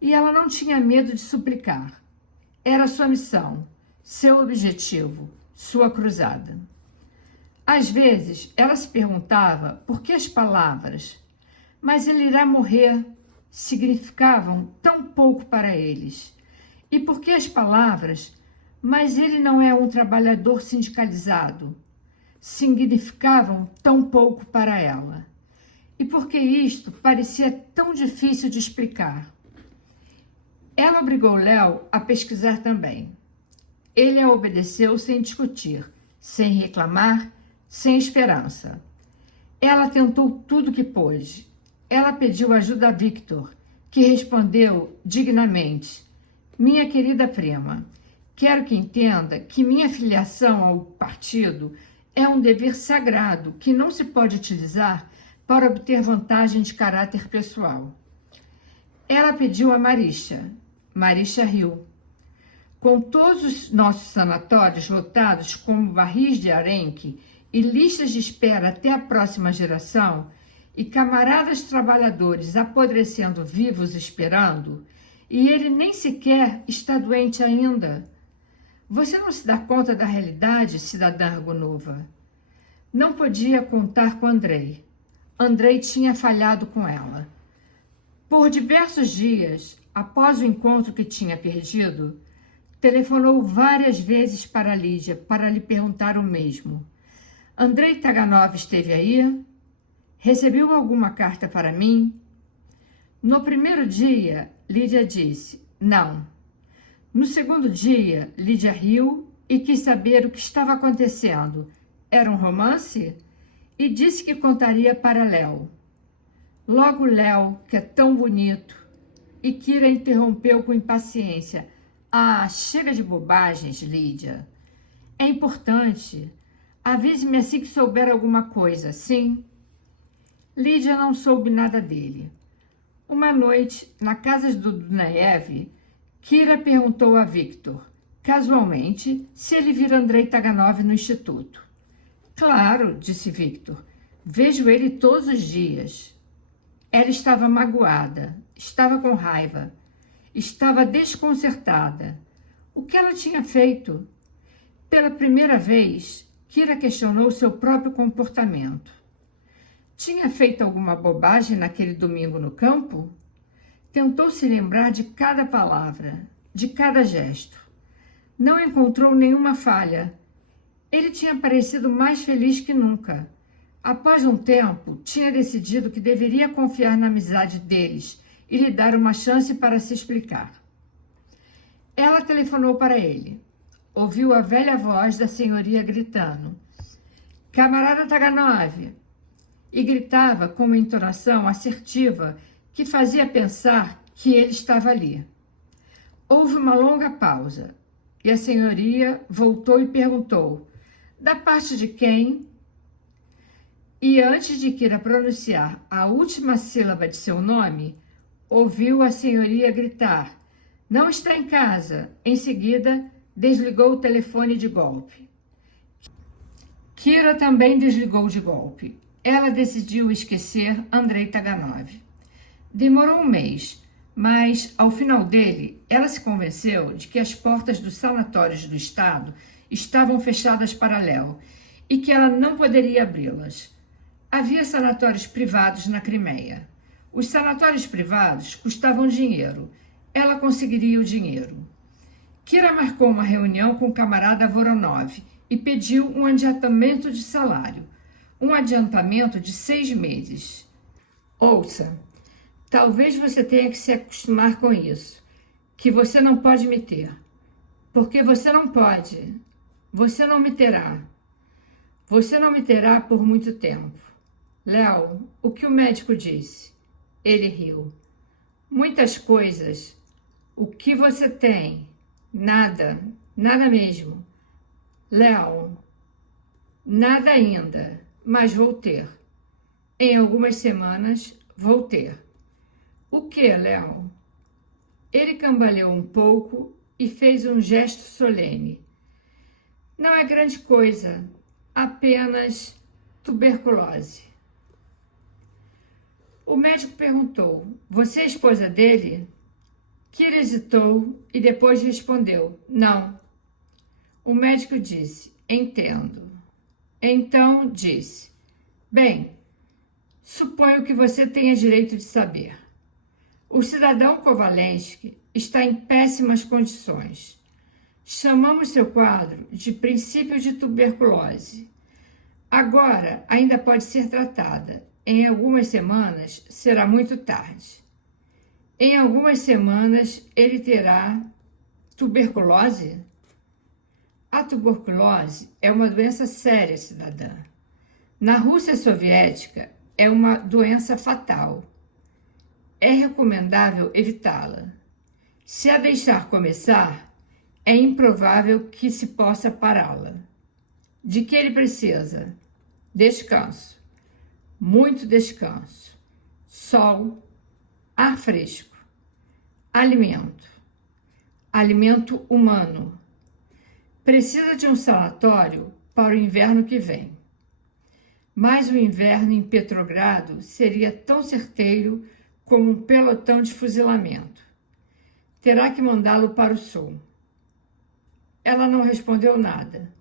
e ela não tinha medo de suplicar. Era sua missão, seu objetivo, sua cruzada. Às vezes, ela se perguntava por que as palavras, mas ele irá morrer, significavam tão pouco para eles. E por que as palavras, mas ele não é um trabalhador sindicalizado, significavam tão pouco para ela. E por que isto parecia tão difícil de explicar? Ela obrigou Léo a pesquisar também. Ele a obedeceu sem discutir, sem reclamar, sem esperança. Ela tentou tudo que pôde. Ela pediu ajuda a Victor, que respondeu dignamente: minha querida prima, quero que entenda que minha filiação ao partido é um dever sagrado que não se pode utilizar para obter vantagem de caráter pessoal. Ela pediu a Marisha. Marisha riu. Com todos os nossos sanatórios lotados como barris de arenque e listas de espera até a próxima geração, e camaradas trabalhadores apodrecendo vivos esperando, e ele nem sequer está doente ainda. Você não se dá conta da realidade, cidadã Argonova? Não podia contar com Andrei. Andrei tinha falhado com ela. Por diversos dias, após o encontro que tinha perdido, telefonou várias vezes para Lídia para lhe perguntar o mesmo. Andrei Taganov esteve aí? Recebeu alguma carta para mim? No primeiro dia, Lídia disse, não. No segundo dia, Lídia riu e quis saber o que estava acontecendo. Era um romance? E disse que contaria para Léo. Logo Léo, que é tão bonito. E Kira interrompeu com impaciência. Ah, chega de bobagens, Lídia. É importante. Avise-me assim que souber alguma coisa, sim? Lídia não soube nada dele. Uma noite, na casa do Dunaev, Kira perguntou a Victor, casualmente, se ele vira Andrei Taganov no instituto. Claro, disse Victor. Vejo ele todos os dias. Ela estava magoada, estava com raiva, estava desconcertada. O que ela tinha feito? Pela primeira vez, Kira questionou seu próprio comportamento. Tinha feito alguma bobagem naquele domingo no campo? Tentou se lembrar de cada palavra, de cada gesto. Não encontrou nenhuma falha. Ele tinha parecido mais feliz que nunca. Após um tempo, tinha decidido que deveria confiar na amizade deles e lhe dar uma chance para se explicar. Ela telefonou para ele. Ouviu a velha voz da senhoria gritando. Camarada Taganov! E gritava com uma entonação assertiva que fazia pensar que ele estava ali. Houve uma longa pausa e a senhoria voltou e perguntou, da parte de quem? E antes de Kira pronunciar a última sílaba de seu nome, ouviu a senhoria gritar, não está em casa. Em seguida, desligou o telefone de golpe. Kira também desligou de golpe. Ela decidiu esquecer Andrei Taganov. Demorou um mês, mas, ao final dele, ela se convenceu de que as portas dos sanatórios do Estado estavam fechadas para Léo e que ela não poderia abri-las. Havia sanatórios privados na Crimeia. Os sanatórios privados custavam dinheiro. Ela conseguiria o dinheiro. Kira marcou uma reunião com o camarada Voronov e pediu um adiantamento de salário. Um adiantamento de 6 meses. Ouça, talvez você tenha que se acostumar com isso, que você não pode me ter. Porque você não pode. Você não me terá. Você não me terá por muito tempo. Léo, o que o médico disse? Ele riu. Muitas coisas. O que você tem? Nada. Nada mesmo. Léo, nada ainda. Mas vou ter. Em algumas semanas, vou ter. O que, Léo? Ele cambaleou um pouco e fez um gesto solene. Não é grande coisa, apenas tuberculose. O médico perguntou, você é esposa dele? Kira hesitou e depois respondeu, não. O médico disse, entendo. Então disse, bem, suponho que você tenha direito de saber. O cidadão Kovalensky está em péssimas condições. Chamamos seu quadro de princípio de tuberculose. Agora ainda pode ser tratada. Em algumas semanas será muito tarde. Em algumas semanas ele terá tuberculose? A tuberculose é uma doença séria, cidadã. Na Rússia soviética, é uma doença fatal. é recomendável evitá-la. Se a deixar começar, é improvável que se possa pará-la. De que ele precisa? Descanso, muito descanso, sol, ar fresco, alimento humano. Precisa de um sanatório para o inverno que vem. Mas o inverno em Petrogrado seria tão certeiro como um pelotão de fuzilamento. Terá que mandá-lo para o sul. Ela não respondeu nada,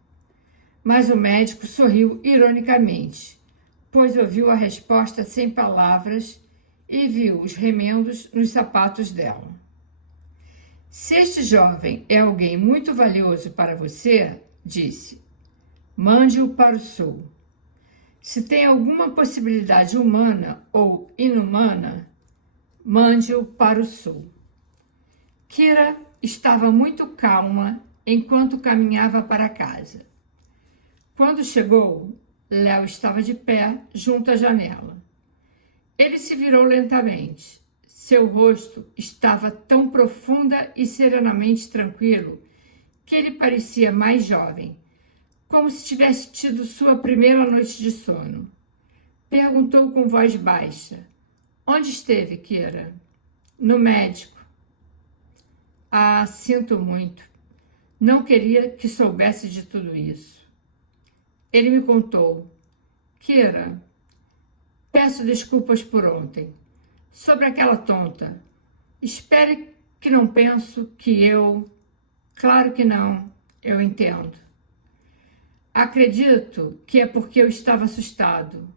mas o médico sorriu ironicamente, pois ouviu a resposta sem palavras e viu os remendos nos sapatos dela. Se este jovem é alguém muito valioso para você, disse, mande-o para o sul. Se tem alguma possibilidade humana ou inumana, mande-o para o sul. Kira estava muito calma enquanto caminhava para casa. Quando chegou, Léo estava de pé junto à janela. Ele se virou lentamente. Seu rosto estava tão profunda e serenamente tranquilo que ele parecia mais jovem, como se tivesse tido sua primeira noite de sono. Perguntou com voz baixa: onde esteve, Kira? No médico. Ah, sinto muito. Não queria que soubesse de tudo isso. Ele me contou. Kira, peço desculpas por ontem. Sobre aquela tonta. Espere que não penso que eu... Claro que não, eu entendo. Acredito que é porque eu estava assustado.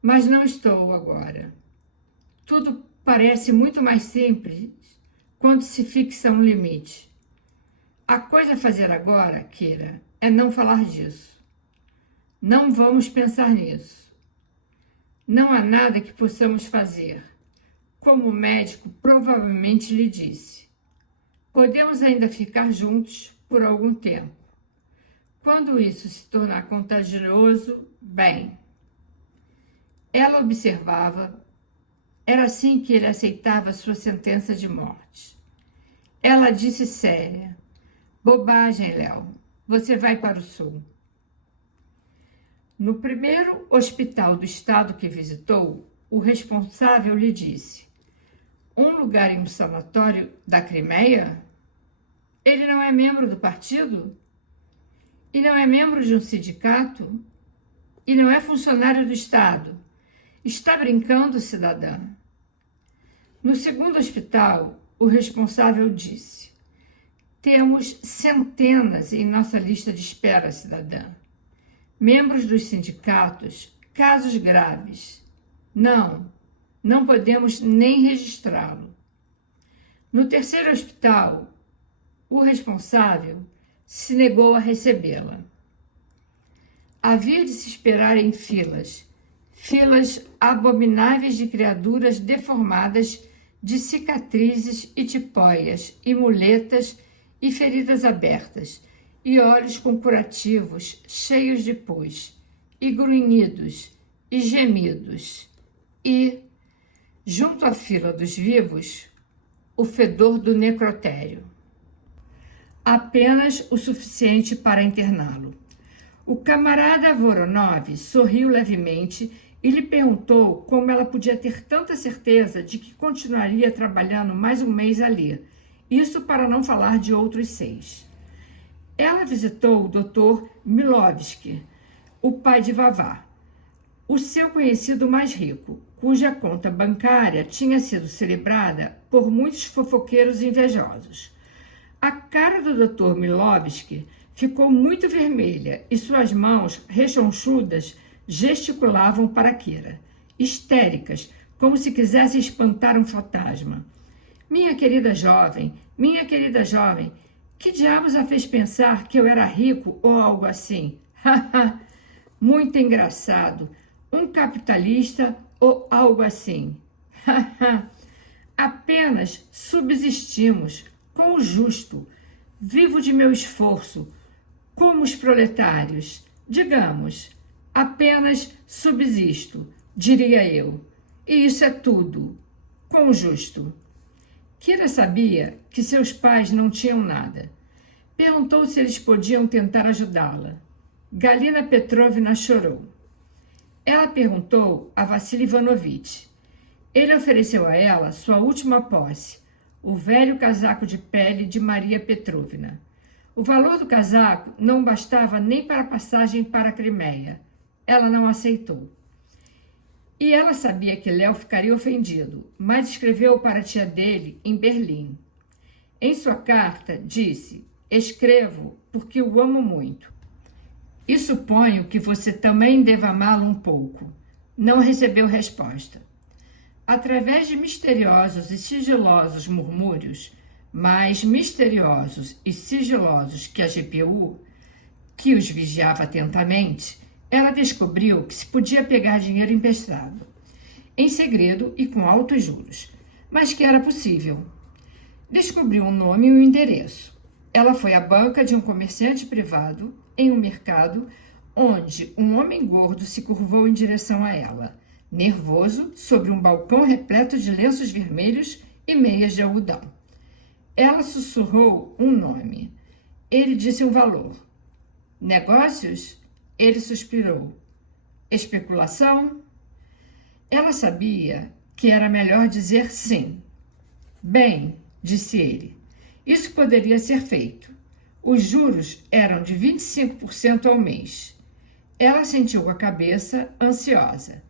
Mas não estou agora. Tudo parece muito mais simples quando se fixa um limite. A coisa a fazer agora, Kira, é não falar disso. Não vamos pensar nisso. Não há nada que possamos fazer, como o médico provavelmente lhe disse. Podemos ainda ficar juntos por algum tempo. Quando isso se tornar contagioso, bem. Ela observava. Era assim que ele aceitava sua sentença de morte. Ela disse séria: bobagem, Léo. Você vai para o sul. No primeiro hospital do estado que visitou, o responsável lhe disse: um lugar em um sanatório da Crimeia? Ele não é membro do partido? E não é membro de um sindicato? E não é funcionário do estado? Está brincando, cidadã? No segundo hospital, o responsável disse: temos centenas em nossa lista de espera, cidadã. Membros dos sindicatos, casos graves. Não podemos nem registrá-lo. No terceiro hospital, o responsável se negou a recebê-la. Havia de se esperar em filas abomináveis de criaturas deformadas, de cicatrizes e tipóias, e muletas e feridas abertas, e olhos com curativos cheios de pus, e grunhidos, e gemidos, e, junto à fila dos vivos, o fedor do necrotério. Apenas o suficiente para interná-lo. O camarada Voronov sorriu levemente e lhe perguntou como ela podia ter tanta certeza de que continuaria trabalhando mais um mês ali, isso para não falar de outros 6. Ela visitou o Dr. Milovsky, o pai de Vavá, o seu conhecido mais rico, cuja conta bancária tinha sido celebrada por muitos fofoqueiros invejosos. A cara do Dr. Milovsky ficou muito vermelha e suas mãos rechonchudas gesticulavam para Kira, histéricas, como se quisessem espantar um fantasma. Minha querida jovem, que diabos a fez pensar que eu era rico ou algo assim? Haha, muito engraçado. Um capitalista ou algo assim. Haha, apenas subsistimos com o justo. Vivo de meu esforço, como os proletários. Digamos, apenas subsisto, diria eu. E isso é tudo. com o justo. Kira sabia que seus pais não tinham nada. Perguntou se eles podiam tentar ajudá-la. Galina Petrovna chorou. Ela perguntou a Vassili Ivanovitch. Ele ofereceu a ela sua última posse, o velho casaco de pele de Maria Petrovna. O valor do casaco não bastava nem para a passagem para a Crimeia. Ela não aceitou. E ela sabia que Léo ficaria ofendido, mas escreveu para a tia dele em Berlim. Em sua carta, disse: escrevo porque o amo muito. E suponho que você também deva amá-lo um pouco. Não recebeu resposta. Através de misteriosos e sigilosos murmúrios, mais misteriosos e sigilosos que a GPU, que os vigiava atentamente, ela descobriu que se podia pegar dinheiro emprestado, em segredo e com altos juros, mas que era possível. Descobriu um nome e um endereço. Ela foi à banca de um comerciante privado, em um mercado, onde um homem gordo se curvou em direção a ela, nervoso, sobre um balcão repleto de lenços vermelhos e meias de algodão. Ela sussurrou um nome. Ele disse um valor. Negócios? Ele suspirou. Especulação? Ela sabia que era melhor dizer sim. Bem, disse ele, isso poderia ser feito. Os juros eram de 25% ao mês. Ela sentiu a cabeça, ansiosa.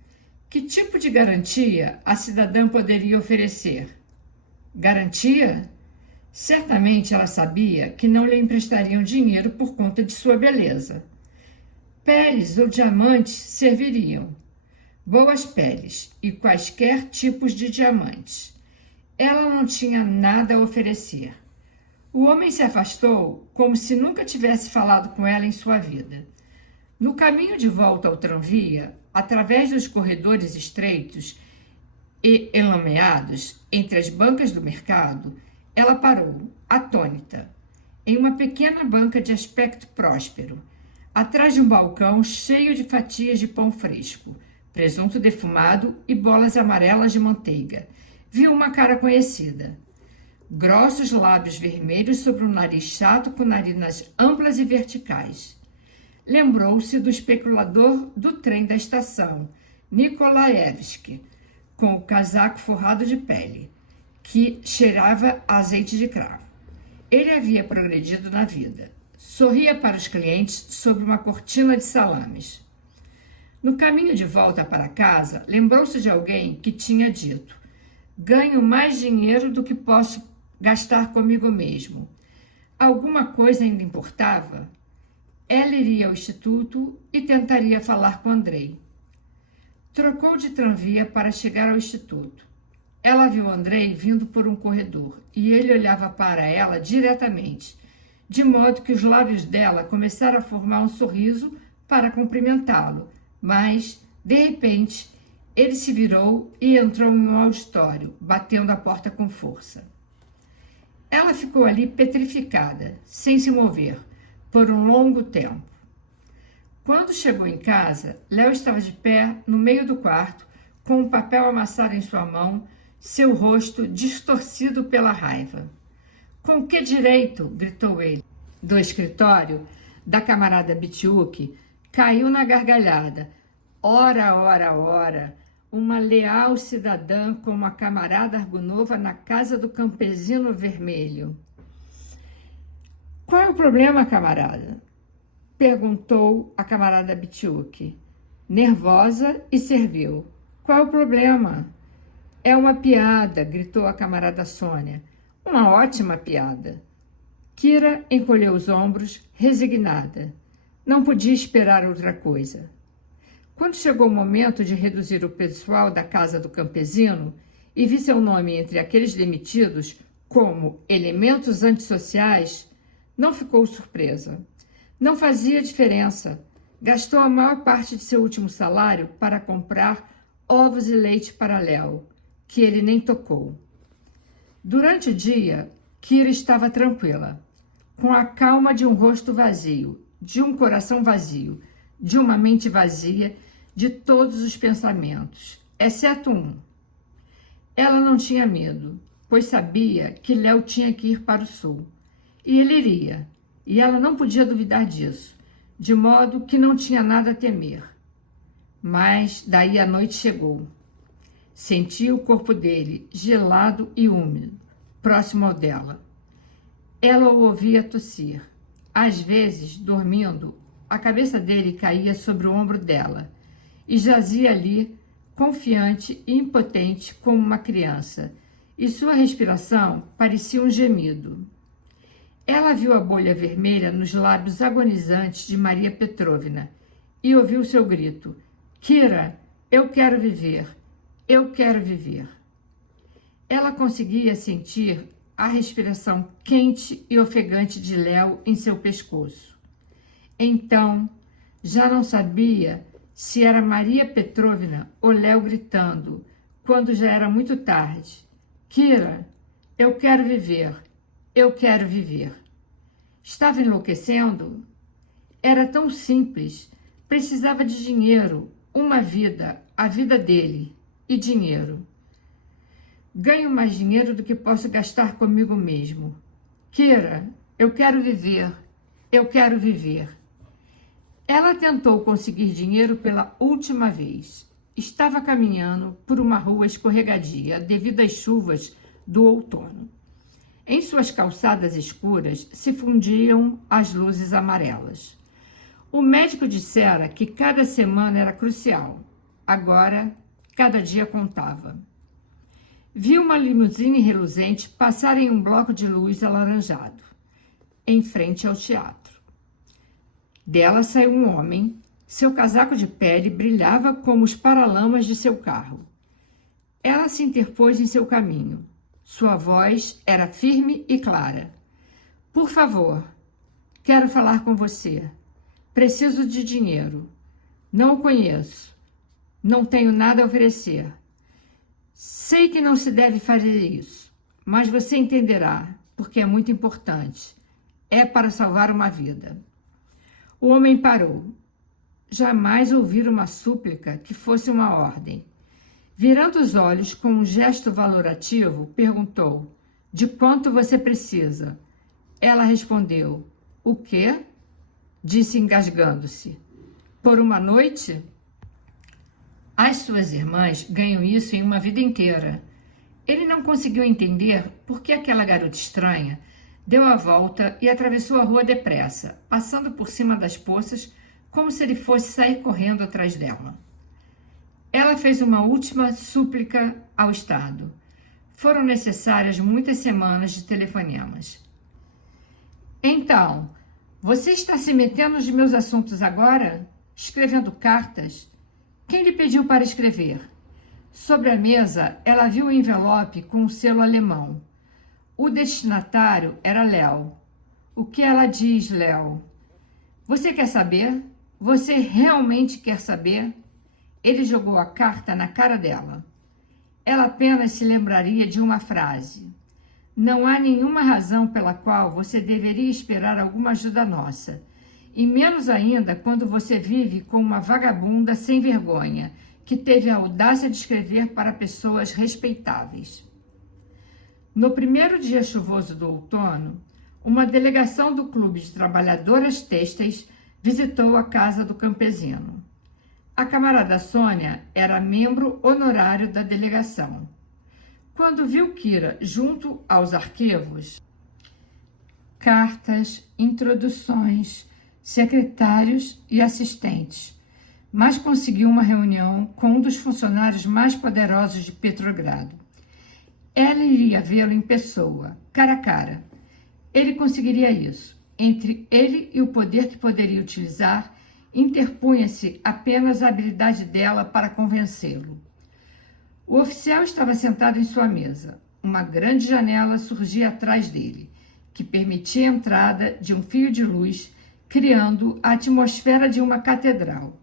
Que tipo de garantia a cidadã poderia oferecer? Garantia? Certamente ela sabia que não lhe emprestariam dinheiro por conta de sua beleza. Peles ou diamantes serviriam. Boas peles e quaisquer tipos de diamantes. Ela não tinha nada a oferecer. O homem se afastou como se nunca tivesse falado com ela em sua vida. No caminho de volta ao tranvia, através dos corredores estreitos e enlameados entre as bancas do mercado, ela parou, atônita, em uma pequena banca de aspecto próspero, atrás de um balcão cheio de fatias de pão fresco, presunto defumado e bolas amarelas de manteiga. Viu uma cara conhecida. Grossos lábios vermelhos sobre um nariz chato com narinas amplas e verticais. Lembrou-se do especulador do trem da estação, Nikolaevski, com o casaco forrado de pele, que cheirava a azeite de cravo. Ele havia progredido na vida. Sorria para os clientes sob uma cortina de salames. No caminho de volta para casa, lembrou-se de alguém que tinha dito: ganho mais dinheiro do que posso gastar comigo mesmo. Alguma coisa ainda importava? Ela iria ao instituto e tentaria falar com Andrei. Trocou de tranvia para chegar ao instituto. Ela viu Andrei vindo por um corredor e ele olhava para ela diretamente, de modo que os lábios dela começaram a formar um sorriso para cumprimentá-lo, mas, de repente, ele se virou e entrou em um auditório, batendo a porta com força. Ela ficou ali petrificada, sem se mover, por um longo tempo. Quando chegou em casa, Léo estava de pé no meio do quarto, com um papel amassado em sua mão, seu rosto distorcido pela raiva. Com que direito? Gritou ele. Do escritório da camarada Bitiuk caiu na gargalhada. Ora, ora, ora, uma leal cidadã como a camarada Argunova na casa do campesino vermelho. Qual é o problema, camarada? Perguntou a camarada Bitiuk, nervosa, e serviu. Qual é o problema? É uma piada, gritou a camarada Sônia. Uma ótima piada. Kira encolheu os ombros, resignada. Não podia esperar outra coisa. Quando chegou o momento de reduzir o pessoal da casa do campesino e vi seu nome entre aqueles demitidos como elementos antissociais, não ficou surpresa. Não fazia diferença. Gastou a maior parte de seu último salário para comprar ovos e leite para Léo, que ele nem tocou. Durante o dia, Kira estava tranquila, com a calma de um rosto vazio, de um coração vazio, de uma mente vazia, de todos os pensamentos, exceto um. Ela não tinha medo, pois sabia que Léo tinha que ir para o sul. E ele iria, e ela não podia duvidar disso, de modo que não tinha nada a temer. Mas daí a noite chegou. Sentia o corpo dele gelado e úmido, próximo ao dela. Ela o ouvia tossir. Às vezes, dormindo, a cabeça dele caía sobre o ombro dela e jazia ali, confiante e impotente como uma criança, e sua respiração parecia um gemido. Ela viu a bolha vermelha nos lábios agonizantes de Maria Petrovna e ouviu seu grito: Kira, eu quero viver, eu quero viver. Ela conseguia sentir a respiração quente e ofegante de Léo em seu pescoço. Então, já não sabia se era Maria Petrovna ou Léo gritando, quando já era muito tarde. Kira, eu quero viver, eu quero viver. Estava enlouquecendo? Era tão simples. Precisava de dinheiro, uma vida, a vida dele, e dinheiro. Ganho mais dinheiro do que posso gastar comigo mesmo. Kira, eu quero viver, eu quero viver. Ela tentou conseguir dinheiro pela última vez. Estava caminhando por uma rua escorregadia devido às chuvas do outono. Em suas calçadas escuras se fundiam as luzes amarelas. O médico dissera que cada semana era crucial. Agora, cada dia contava. Viu uma limusine reluzente passar em um bloco de luz alaranjado, em frente ao teatro. Dela saiu um homem. Seu casaco de pele brilhava como os paralamas de seu carro. Ela se interpôs em seu caminho. Sua voz era firme e clara. Por favor, quero falar com você. Preciso de dinheiro. Não o conheço. Não tenho nada a oferecer. Sei que não se deve fazer isso, mas você entenderá, porque é muito importante. É para salvar uma vida. O homem parou. Jamais ouvira uma súplica que fosse uma ordem. Virando os olhos com um gesto valorativo, perguntou: de quanto você precisa? Ela respondeu: o quê? Disse engasgando-se. Por uma noite? As suas irmãs ganham isso em uma vida inteira. Ele não conseguiu entender por que aquela garota estranha deu a volta e atravessou a rua depressa, passando por cima das poças como se ele fosse sair correndo atrás dela. Ela fez uma última súplica ao Estado. Foram necessárias muitas semanas de telefonemas. Então, você está se metendo nos meus assuntos agora? Escrevendo cartas? Quem lhe pediu para escrever? Sobre a mesa, ela viu o envelope com um selo alemão. O destinatário era Léo. O que ela diz, Léo? Você quer saber? Você realmente quer saber? Ele jogou a carta na cara dela. Ela apenas se lembraria de uma frase. Não há nenhuma razão pela qual você deveria esperar alguma ajuda nossa. E menos ainda quando você vive com uma vagabunda sem vergonha, que teve a audácia de escrever para pessoas respeitáveis. No primeiro dia chuvoso do outono, uma delegação do Clube de Trabalhadoras Têxteis visitou a casa do campesino. A camarada Sônia era membro honorário da delegação. Quando viu Kira junto aos arquivos, cartas, introduções, secretários e assistentes, mas conseguiu uma reunião com um dos funcionários mais poderosos de Petrogrado. Ela iria vê-lo em pessoa, cara a cara. Ele conseguiria isso. Entre ele e o poder que poderia utilizar, interpunha-se apenas a habilidade dela para convencê-lo. O oficial estava sentado em sua mesa. Uma grande janela surgia atrás dele, que permitia a entrada de um fio de luz, criando a atmosfera de uma catedral.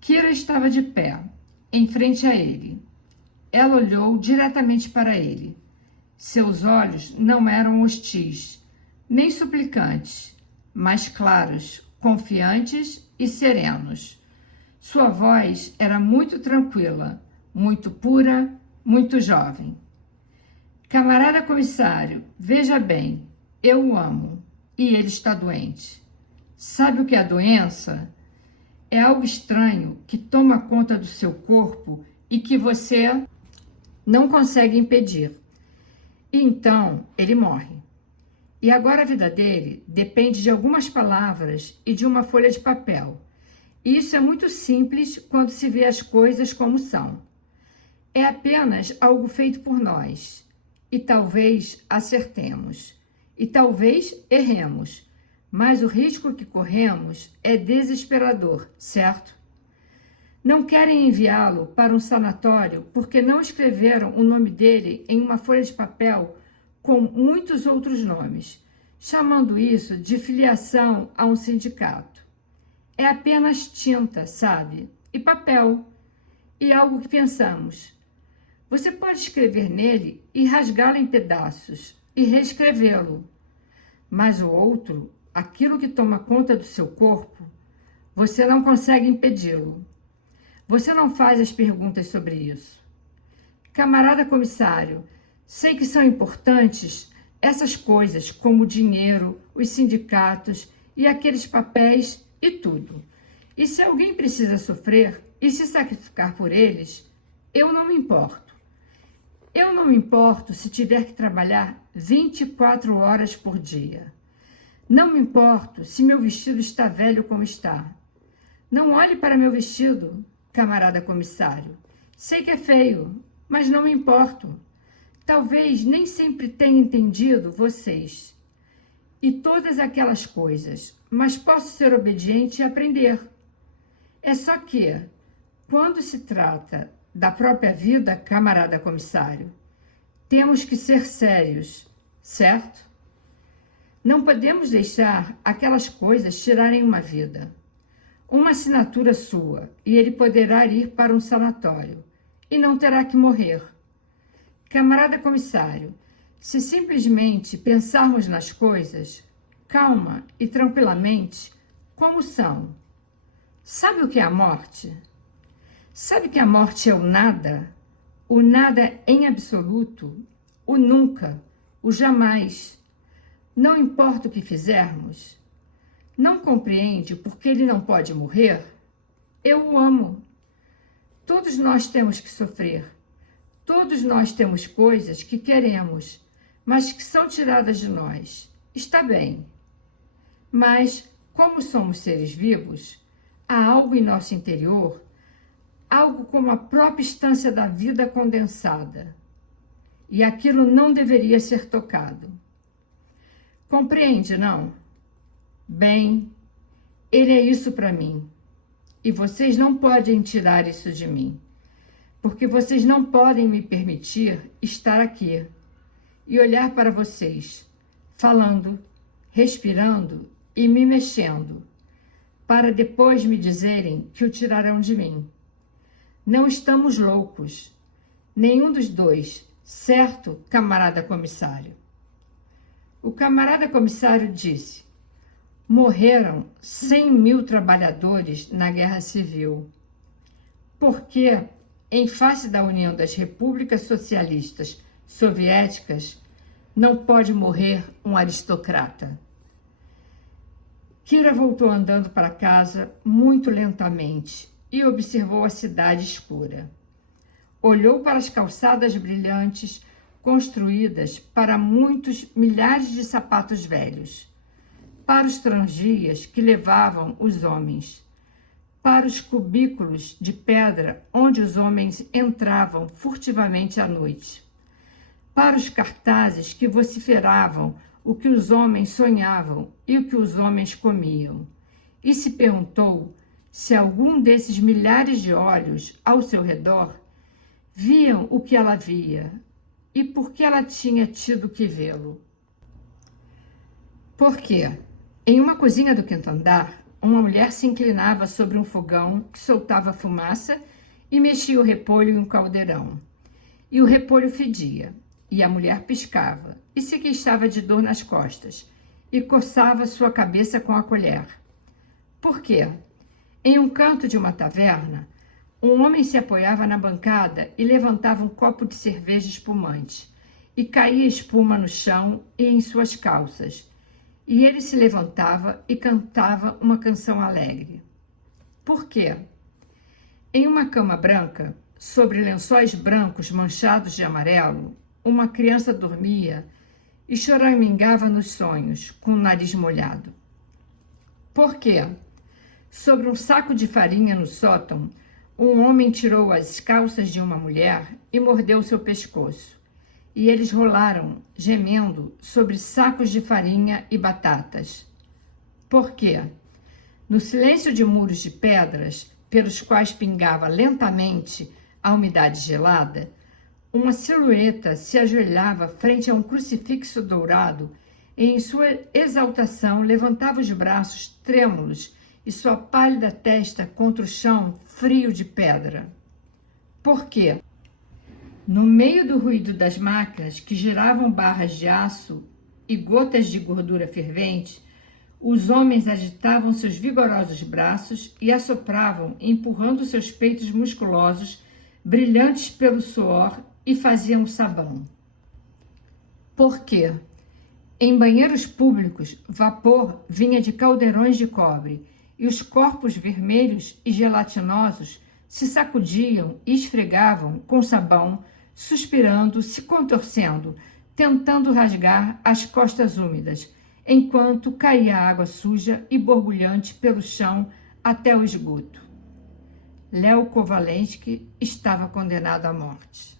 Kira estava de pé, em frente a ele. Ela olhou diretamente para ele. Seus olhos não eram hostis, nem suplicantes, mas claros, confiantes e serenos. Sua voz era muito tranquila, muito pura, muito jovem. Camarada comissário, veja bem, eu o amo e ele está doente. Sabe o que é a doença? É algo estranho que toma conta do seu corpo e que você não consegue impedir. E então ele morre. E agora a vida dele depende de algumas palavras e de uma folha de papel. E isso é muito simples quando se vê as coisas como são. É apenas algo feito por nós. E talvez acertemos. E talvez erremos. Mas o risco que corremos é desesperador, certo? Não querem enviá-lo para um sanatório porque não escreveram o nome dele em uma folha de papel com muitos outros nomes, chamando isso de filiação a um sindicato. É apenas tinta, sabe? E papel. E algo que pensamos. Você pode escrever nele e rasgá-lo em pedaços e reescrevê-lo. Mas o outro, aquilo que toma conta do seu corpo, você não consegue impedi-lo. Você não faz as perguntas sobre isso. Camarada comissário, sei que são importantes essas coisas como o dinheiro, os sindicatos e aqueles papéis e tudo. E se alguém precisa sofrer e se sacrificar por eles, eu não me importo. Eu não me importo se tiver que trabalhar 24 horas por dia. Não me importo se meu vestido está velho como está. Não olhe para meu vestido, camarada comissário. Sei que é feio, mas não me importo. Talvez nem sempre tenha entendido vocês e todas aquelas coisas, mas posso ser obediente e aprender. É só que, quando se trata da própria vida, camarada comissário, temos que ser sérios, certo? Não podemos deixar aquelas coisas tirarem uma vida. Uma assinatura sua e ele poderá ir para um sanatório e não terá que morrer. Camarada comissário, se simplesmente pensarmos nas coisas, calma e tranquilamente, como são. Sabe o que é a morte? Sabe que a morte é o nada em absoluto, o nunca, o jamais. Não importa o que fizermos. Não compreende porque ele não pode morrer? Eu o amo. Todos nós temos que sofrer. Todos nós temos coisas que queremos, mas que são tiradas de nós. Está bem. Mas, como somos seres vivos, há algo em nosso interior, algo como a própria instância da vida condensada. E aquilo não deveria ser tocado. Compreende, não? Bem, ele é isso para mim. E vocês não podem tirar isso de mim. Porque vocês não podem me permitir estar aqui e olhar para vocês, falando, respirando e me mexendo, para depois me dizerem que o tirarão de mim. Não estamos loucos, nenhum dos dois, certo, camarada comissário? O camarada comissário disse: morreram 100.000 trabalhadores na Guerra Civil. Porque, em face da União das Repúblicas Socialistas Soviéticas, não pode morrer um aristocrata. Kira voltou andando para casa muito lentamente e observou a cidade escura. Olhou para as calçadas brilhantes construídas para muitos milhares de sapatos velhos, para os tranvias que levavam os homens, para os cubículos de pedra onde os homens entravam furtivamente à noite, para os cartazes que vociferavam o que os homens sonhavam e o que os homens comiam, e se perguntou se algum desses milhares de olhos ao seu redor viam o que ela via e por que ela tinha tido que vê-lo. Por quê? Em uma cozinha do quinto andar, uma mulher se inclinava sobre um fogão que soltava fumaça e mexia o repolho em um caldeirão. E o repolho fedia, e a mulher piscava, e se queixava de dor nas costas, e coçava sua cabeça com a colher. Por quê? Em um canto de uma taverna, Um homem se apoiava na bancada e levantava um copo de cerveja espumante, e caía espuma no chão e em suas calças. E ele se levantava e cantava uma canção alegre. Por quê? Em uma cama branca, sobre lençóis brancos manchados de amarelo, uma criança dormia e choramingava nos sonhos, com o nariz molhado. Por quê? Sobre um saco de farinha no sótão, um homem tirou as calças de uma mulher e mordeu seu pescoço. E eles rolaram, gemendo, sobre sacos de farinha e batatas. Por quê? No silêncio de muros de pedras, pelos quais pingava lentamente a umidade gelada, uma silhueta se ajoelhava frente a um crucifixo dourado e, em sua exaltação, levantava os braços trêmulos e sua pálida testa contra o chão frio de pedra. Por quê? No meio do ruído das máquinas, que giravam barras de aço e gotas de gordura fervente, os homens agitavam seus vigorosos braços e assopravam, empurrando seus peitos musculosos, brilhantes pelo suor, e faziam sabão. Por quê? Em banheiros públicos, vapor vinha de caldeirões de cobre, e os corpos vermelhos e gelatinosos se sacudiam e esfregavam com sabão, suspirando, se contorcendo, tentando rasgar as costas úmidas, enquanto caía água suja e borbulhante pelo chão até o esgoto. Leo Kovalensky estava condenado à morte.